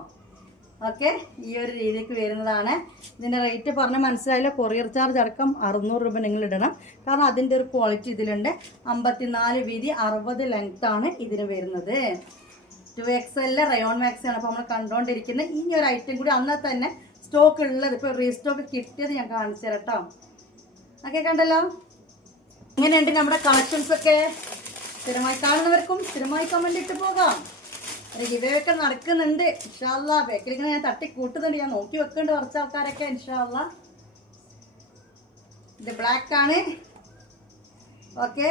ഓക്കെ, ഈ ഒരു രീതിക്ക് വരുന്നതാണ്. ഇതിൻ്റെ റേറ്റ് പറഞ്ഞാൽ മനസ്സിലായില്ല. കൊറിയർ ചാർജ് അടക്കം 600 രൂപ നിങ്ങൾ ഇടണം. കാരണം അതിൻ്റെ ഒരു ക്വാളിറ്റി ഇതിലുണ്ട്. 54 വീതി, 60 ലെങ്ത് ആണ് ഇതിന് വരുന്നത്. 2XL റയോൺ മാക്സി ആണ് അപ്പോൾ നമ്മൾ കണ്ടുകൊണ്ടിരിക്കുന്നത്. ഈ ഒരു ഐറ്റം കൂടി അന്ന് തന്നെ സ്റ്റോക്ക് ഉള്ളത്, ഇപ്പോൾ റീസ്റ്റോക്ക് കിട്ടിയത് ഞാൻ കാണിച്ചു തരാം കേട്ടോ. ഓക്കെ, കണ്ടല്ലോ. ഇങ്ങനെയുണ്ട് നമ്മുടെ കളക്ഷൻസ് ഒക്കെ. സ്ഥിരമായി കാണുന്നവർക്കും സ്ഥിരമായി കമന്റ് ഇട്ട് പോകാം. ഒരു ഗിവേയൊക്കെ നടക്കുന്നുണ്ട് ഇൻഷാ അല്ലാഹ്. ബേക്കറിക്ക് ഞാൻ തട്ടി കൂട്ടുന്നുണ്ട്, ഞാൻ നോക്കി വെക്കുന്നുണ്ട് കുറച്ച് ആൾക്കാരൊക്കെ ഇൻഷാ അല്ലാഹ്. ഇത് ബ്ലാക്ക് ആണ്. ഓക്കെ,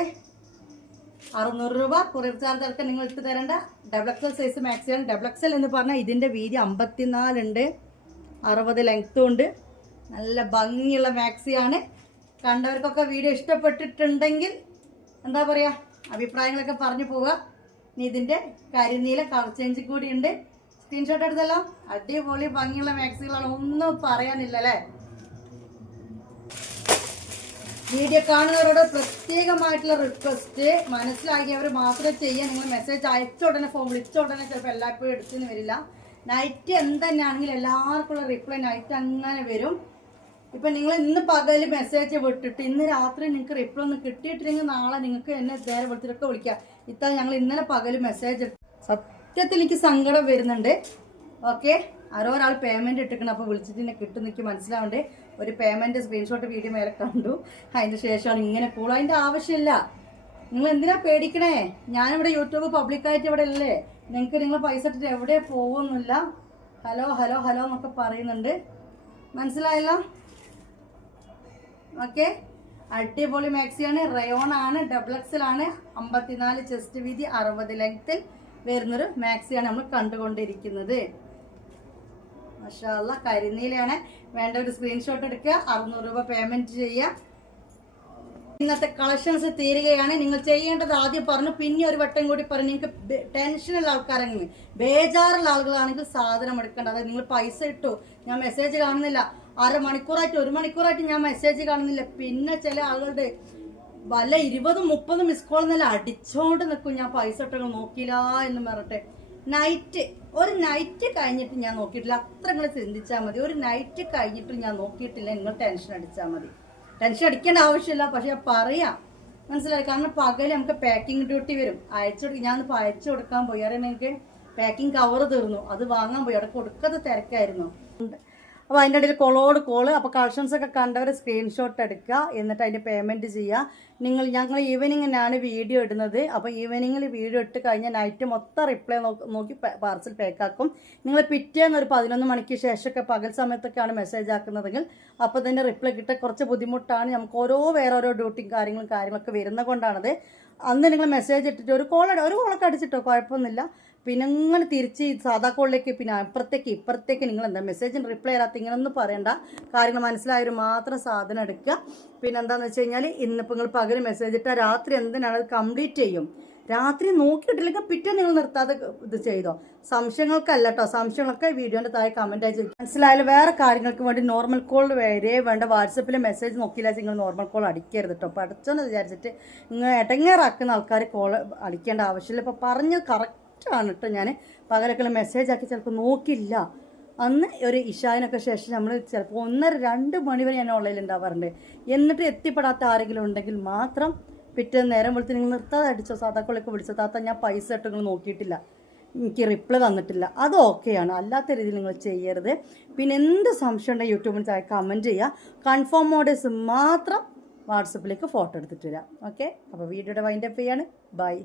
600 രൂപ കൊറിയർ ചാർജ് അടക്കം നിങ്ങൾ ഇട്ട് തരേണ്ട. XXL size മാക്സിയാണ്. XXL എന്ന് പറഞ്ഞാൽ ഇതിൻ്റെ വീതി 54 ഉണ്ട്, 60 ലെങ്ത്തും ഉണ്ട്. നല്ല ഭംഗിയുള്ള മാക്സിയാണ്. കണ്ടവർക്കൊക്കെ വീഡിയോ ഇഷ്ടപ്പെട്ടിട്ടുണ്ടെങ്കിൽ എന്താ പറയുക, അഭിപ്രായങ്ങളൊക്കെ പറഞ്ഞു പോവുക. ഇനി ഇതിൻ്റെ കരിനീല കളർ ചേഞ്ച് കൂടി ഉണ്ട്. സ്ക്രീൻഷോട്ട് എടുത്തല്ലോ. അടിപൊളി ഭംഗിയുള്ള മാക്സികളാണ്, ഒന്നും പറയാനില്ല അല്ലേ. വീഡിയോ കാണുന്നവരോട് പ്രത്യേകമായിട്ടുള്ള റിക്വസ്റ്റ്, മനസ്സിലാക്കിയവർ മാത്രമേ ചെയ്യാൻ. നിങ്ങൾ മെസ്സേജ് അയച്ച ഉടനെ, ഫോൺ വിളിച്ച ഉടനെ ചിലപ്പോൾ എല്ലായ്പ്പോഴും എടുത്തെന്ന് വരില്ല. നൈറ്റ് എന്തെന്നാണെങ്കിലും എല്ലാവർക്കുള്ള റിപ്ലൈ നൈറ്റ് അങ്ങനെ വരും. ഇപ്പം നിങ്ങൾ ഇന്ന് പകൽ മെസ്സേജ് വിട്ടിട്ട് ഇന്ന് രാത്രി നിങ്ങൾക്ക് റിപ്ലൈ ഒന്നും കിട്ടിയിട്ടില്ലെങ്കിൽ നാളെ നിങ്ങൾക്ക് എന്നെ നേരെ വിളിച്ചിട്ടൊക്കെ വിളിക്കാം. ഇത്ര ഞങ്ങൾ ഇന്നലെ പകൽ മെസ്സേജ് സത്യത്തിൽ എനിക്ക് സങ്കടം വരുന്നുണ്ട്. ഓക്കെ, ആരോ ഒരാൾ പേയ്മെൻറ്റ് ഇട്ടിക്കണം, അപ്പോൾ വിളിച്ചിട്ട് എന്നെ കിട്ടും എനിക്ക് മനസ്സിലാവുന്നുണ്ട്. ഒരു പേയ്മെൻറ്റ് സ്ക്രീൻഷോട്ട് വീഡിയോ മേലെ കണ്ടു, അതിൻ്റെ ശേഷമാണ് ഇങ്ങനെ കൂൾ. അതിൻ്റെ ആവശ്യമില്ല. നിങ്ങൾ എന്തിനാ പേടിക്കണേ? ഞാനിവിടെ യൂട്യൂബ് പബ്ലിക്കായിട്ട് ഇവിടെ അല്ലേ. നിങ്ങൾക്ക് നിങ്ങൾ പൈസ ഇട്ടിട്ട് എവിടെ പോകുന്നില്ല. ഹലോ ഹലോ ഹലോ എന്നൊക്കെ പറയുന്നുണ്ട്, മനസ്സിലായല്ലോ. ഓക്കെ, അടിപൊളി മാക്സിയാണ്. റയോൺ ആണ്, XXL ആണ്. 54 ചെസ്റ്റ് വീതി, 60 ലെങ്ത്തിൽ വരുന്നൊരു മാക്സിയാണ് നമ്മൾ കണ്ടുകൊണ്ടിരിക്കുന്നത്. മാഷാ അല്ലാഹ്, കരിനീലയാണ്. വേണ്ട ഒരു സ്ക്രീൻഷോട്ട് എടുക്കുക, 600 രൂപ പേയ്മെന്റ് ചെയ്യുക. ഇന്നത്തെ കളക്ഷൻസ് തീരുകയാണ്. നിങ്ങൾ ചെയ്യേണ്ടത് ആദ്യം പറഞ്ഞു, പിന്നെ ഒരു വട്ടം കൂടി പറഞ്ഞു. നിങ്ങൾക്ക് ടെൻഷനുള്ള ആൾക്കാരെങ്കിൽ, ബേജാറുള്ള ആളുകളാണെങ്കിൽ സാധനം എടുക്കേണ്ട. അതായത് നിങ്ങൾ പൈസ ഇട്ടു, ഞാൻ മെസ്സേജ് കാണുന്നില്ല, 1/2 മണിക്കൂറായിട്ട് 1 മണിക്കൂറായിട്ട് ഞാൻ മെസ്സേജ് കാണുന്നില്ല. പിന്നെ ചില ആളുകളുടെ വല്ല 20-30 മിസ് കോൾ എന്നല്ല അടിച്ചോണ്ട് നിൽക്കും, ഞാൻ പൈസ ഇട്ടങ്ങൾ നോക്കിയില്ല എന്ന് പറഞ്ഞിട്ട്. ഒരു നൈറ്റ് കഴിഞ്ഞിട്ട് ഞാൻ നോക്കിയിട്ടില്ല, അത്ര നിങ്ങൾ ചിന്തിച്ചാൽ മതി. ഒരു നൈറ്റ് കഴിഞ്ഞിട്ട് ഞാൻ നോക്കിയിട്ടില്ല, നിങ്ങൾ ടെൻഷൻ അടിച്ചാൽ മതി. ടെൻഷൻ അടിക്കേണ്ട ആവശ്യമില്ല, പക്ഷെ പറയാം, മനസ്സിലായി. കാരണം പകൽ നമുക്ക് പാക്കിംഗ് ഡ്യൂട്ടി വരും. ഞാനിപ്പോൾ അയച്ചു കൊടുക്കാൻ പോയി. അറിയാൻ എനിക്ക് പാക്കിംഗ് കവർ തീർന്നു, അത് വാങ്ങാൻ പോയി. അവിടെ കൊടുക്കാത്ത തിരക്കായിരുന്നു. അപ്പോൾ അതിൻ്റെ ഇടയിൽ കോള്. അപ്പോൾ കളക്ഷൻസ് ഒക്കെ കണ്ടവർ സ്ക്രീൻഷോട്ട് എടുക്കുക, എന്നിട്ട് അതിൻ്റെ പേയ്മെൻറ്റ് ചെയ്യുക. ഞങ്ങൾ ഈവനിങ്ങിനാണ് വീഡിയോ ഇടുന്നത്. അപ്പോൾ ഈവനിങ്ങിൽ വീഡിയോ ഇട്ട് കഴിഞ്ഞാൽ നൈറ്റ് മൊത്തം റിപ്ലൈ നോക്കി പാർസൽ പാക്കാക്കും. നിങ്ങൾ പിറ്റേന്ന് ഒരു 11 മണിക്ക് ശേഷമൊക്കെ പകൽ സമയത്തൊക്കെയാണ് മെസ്സേജ് ആക്കുന്നതെങ്കിൽ അപ്പോൾ തന്നെ റിപ്ലൈ കിട്ടാൻ കുറച്ച് ബുദ്ധിമുട്ടാണ്. നമുക്ക് വേറെ ഡ്യൂട്ടിയും കാര്യങ്ങളൊക്കെ വരുന്നത് കൊണ്ടാണത്. അന്ന് നിങ്ങൾ മെസ്സേജ് ഇട്ടിട്ട് ഒരു കോളൊക്കെ അടിച്ചിട്ടോ കുഴപ്പമൊന്നുമില്ല. പിന്നെ ഇങ്ങനെ തിരിച്ച് സാധാ കോളിലേക്ക്, പിന്നെ ഇപ്പുറത്തേക്ക് നിങ്ങൾ എന്താ മെസ്സേജിന് റിപ്ലൈ ചെയ്യാത്ത, ഇങ്ങനെയൊന്നും പറയണ്ട. കാര്യങ്ങൾ മനസ്സിലായവർ മാത്രം സാധനം എടുക്കുക. പിന്നെ എന്താണെന്ന് വെച്ച് കഴിഞ്ഞാൽ, ഇന്നിപ്പോൾ നിങ്ങൾ പകൽ മെസ്സേജ് ഇട്ടാൽ രാത്രി എന്തിനാണ് അത് കംപ്ലീറ്റ് ചെയ്യും. രാത്രി നോക്കിയിട്ടില്ലെങ്കിൽ പിറ്റേ നിങ്ങൾ നിർത്താതെ ഇത് ചെയ്തോ. സംശയങ്ങൾക്കല്ല കേട്ടോ, സംശയങ്ങളൊക്കെ വീഡിയോൻ്റെ താഴെ കമൻറ്റ് അയച്ചു. മനസ്സിലായാലും വേറെ കാര്യങ്ങൾക്ക് വേണ്ടി നോർമൽ കോൾ വരെ വേണ്ട. വാട്സപ്പിൽ മെസ്സേജ് നോക്കിയില്ല നിങ്ങൾ നോർമൽ കോൾ അടിക്കരുത് കേട്ടോ. അപ്പോൾ അടച്ചോന്ന് വിചാരിച്ചിട്ട് നിങ്ങൾ ഇടങ്ങേറാക്കുന്ന ആൾക്കാർ കോൾ അടിക്കേണ്ട ആവശ്യമില്ല. ഇപ്പോൾ പറഞ്ഞത് കറക്റ്റാണ് കേട്ടോ. ഞാൻ പകലൊക്കെ മെസ്സേജ് ആക്കി ചിലപ്പോൾ നോക്കില്ല. അന്ന് ഒരു ഇഷാനൊക്കെ ശേഷം നമ്മൾ ചിലപ്പോൾ 1-2 മണി വരെ ഞാൻ ഓൺലൈനിൽ ഉണ്ടാവാറുണ്ട്. എന്നിട്ട് എത്തിപ്പെടാത്ത ആരെങ്കിലും ഉണ്ടെങ്കിൽ മാത്രം പിറ്റേന്ന് നേരം വിളിച്ച് നിങ്ങൾ നിർത്താതെ അടിച്ചോ, സാധാക്കളൊക്കെ വിളിച്ചോ, താത്ത ഞാൻ പൈസ ഇട്ട് നിങ്ങൾ നോക്കിയിട്ടില്ല, എനിക്ക് റിപ്ലൈ തന്നിട്ടില്ല, അത് ഓക്കെയാണ്. അല്ലാത്ത രീതിയിൽ നിങ്ങൾ ചെയ്യരുത്. പിന്നെ എന്ത് സംശയം ഉണ്ടെങ്കിൽ യൂട്യൂബിന് താഴെ കമൻറ്റ് ചെയ്യുക. കൺഫേം മോഡേഴ്സ് മാത്രം വാട്സപ്പിലേക്ക് ഫോട്ടോ എടുത്തിട്ട് വരാം. ഓക്കെ, അപ്പോൾ വീഡിയോയുടെ വൈൻഡപ്പ് ചെയ്യാണ്. ബൈ.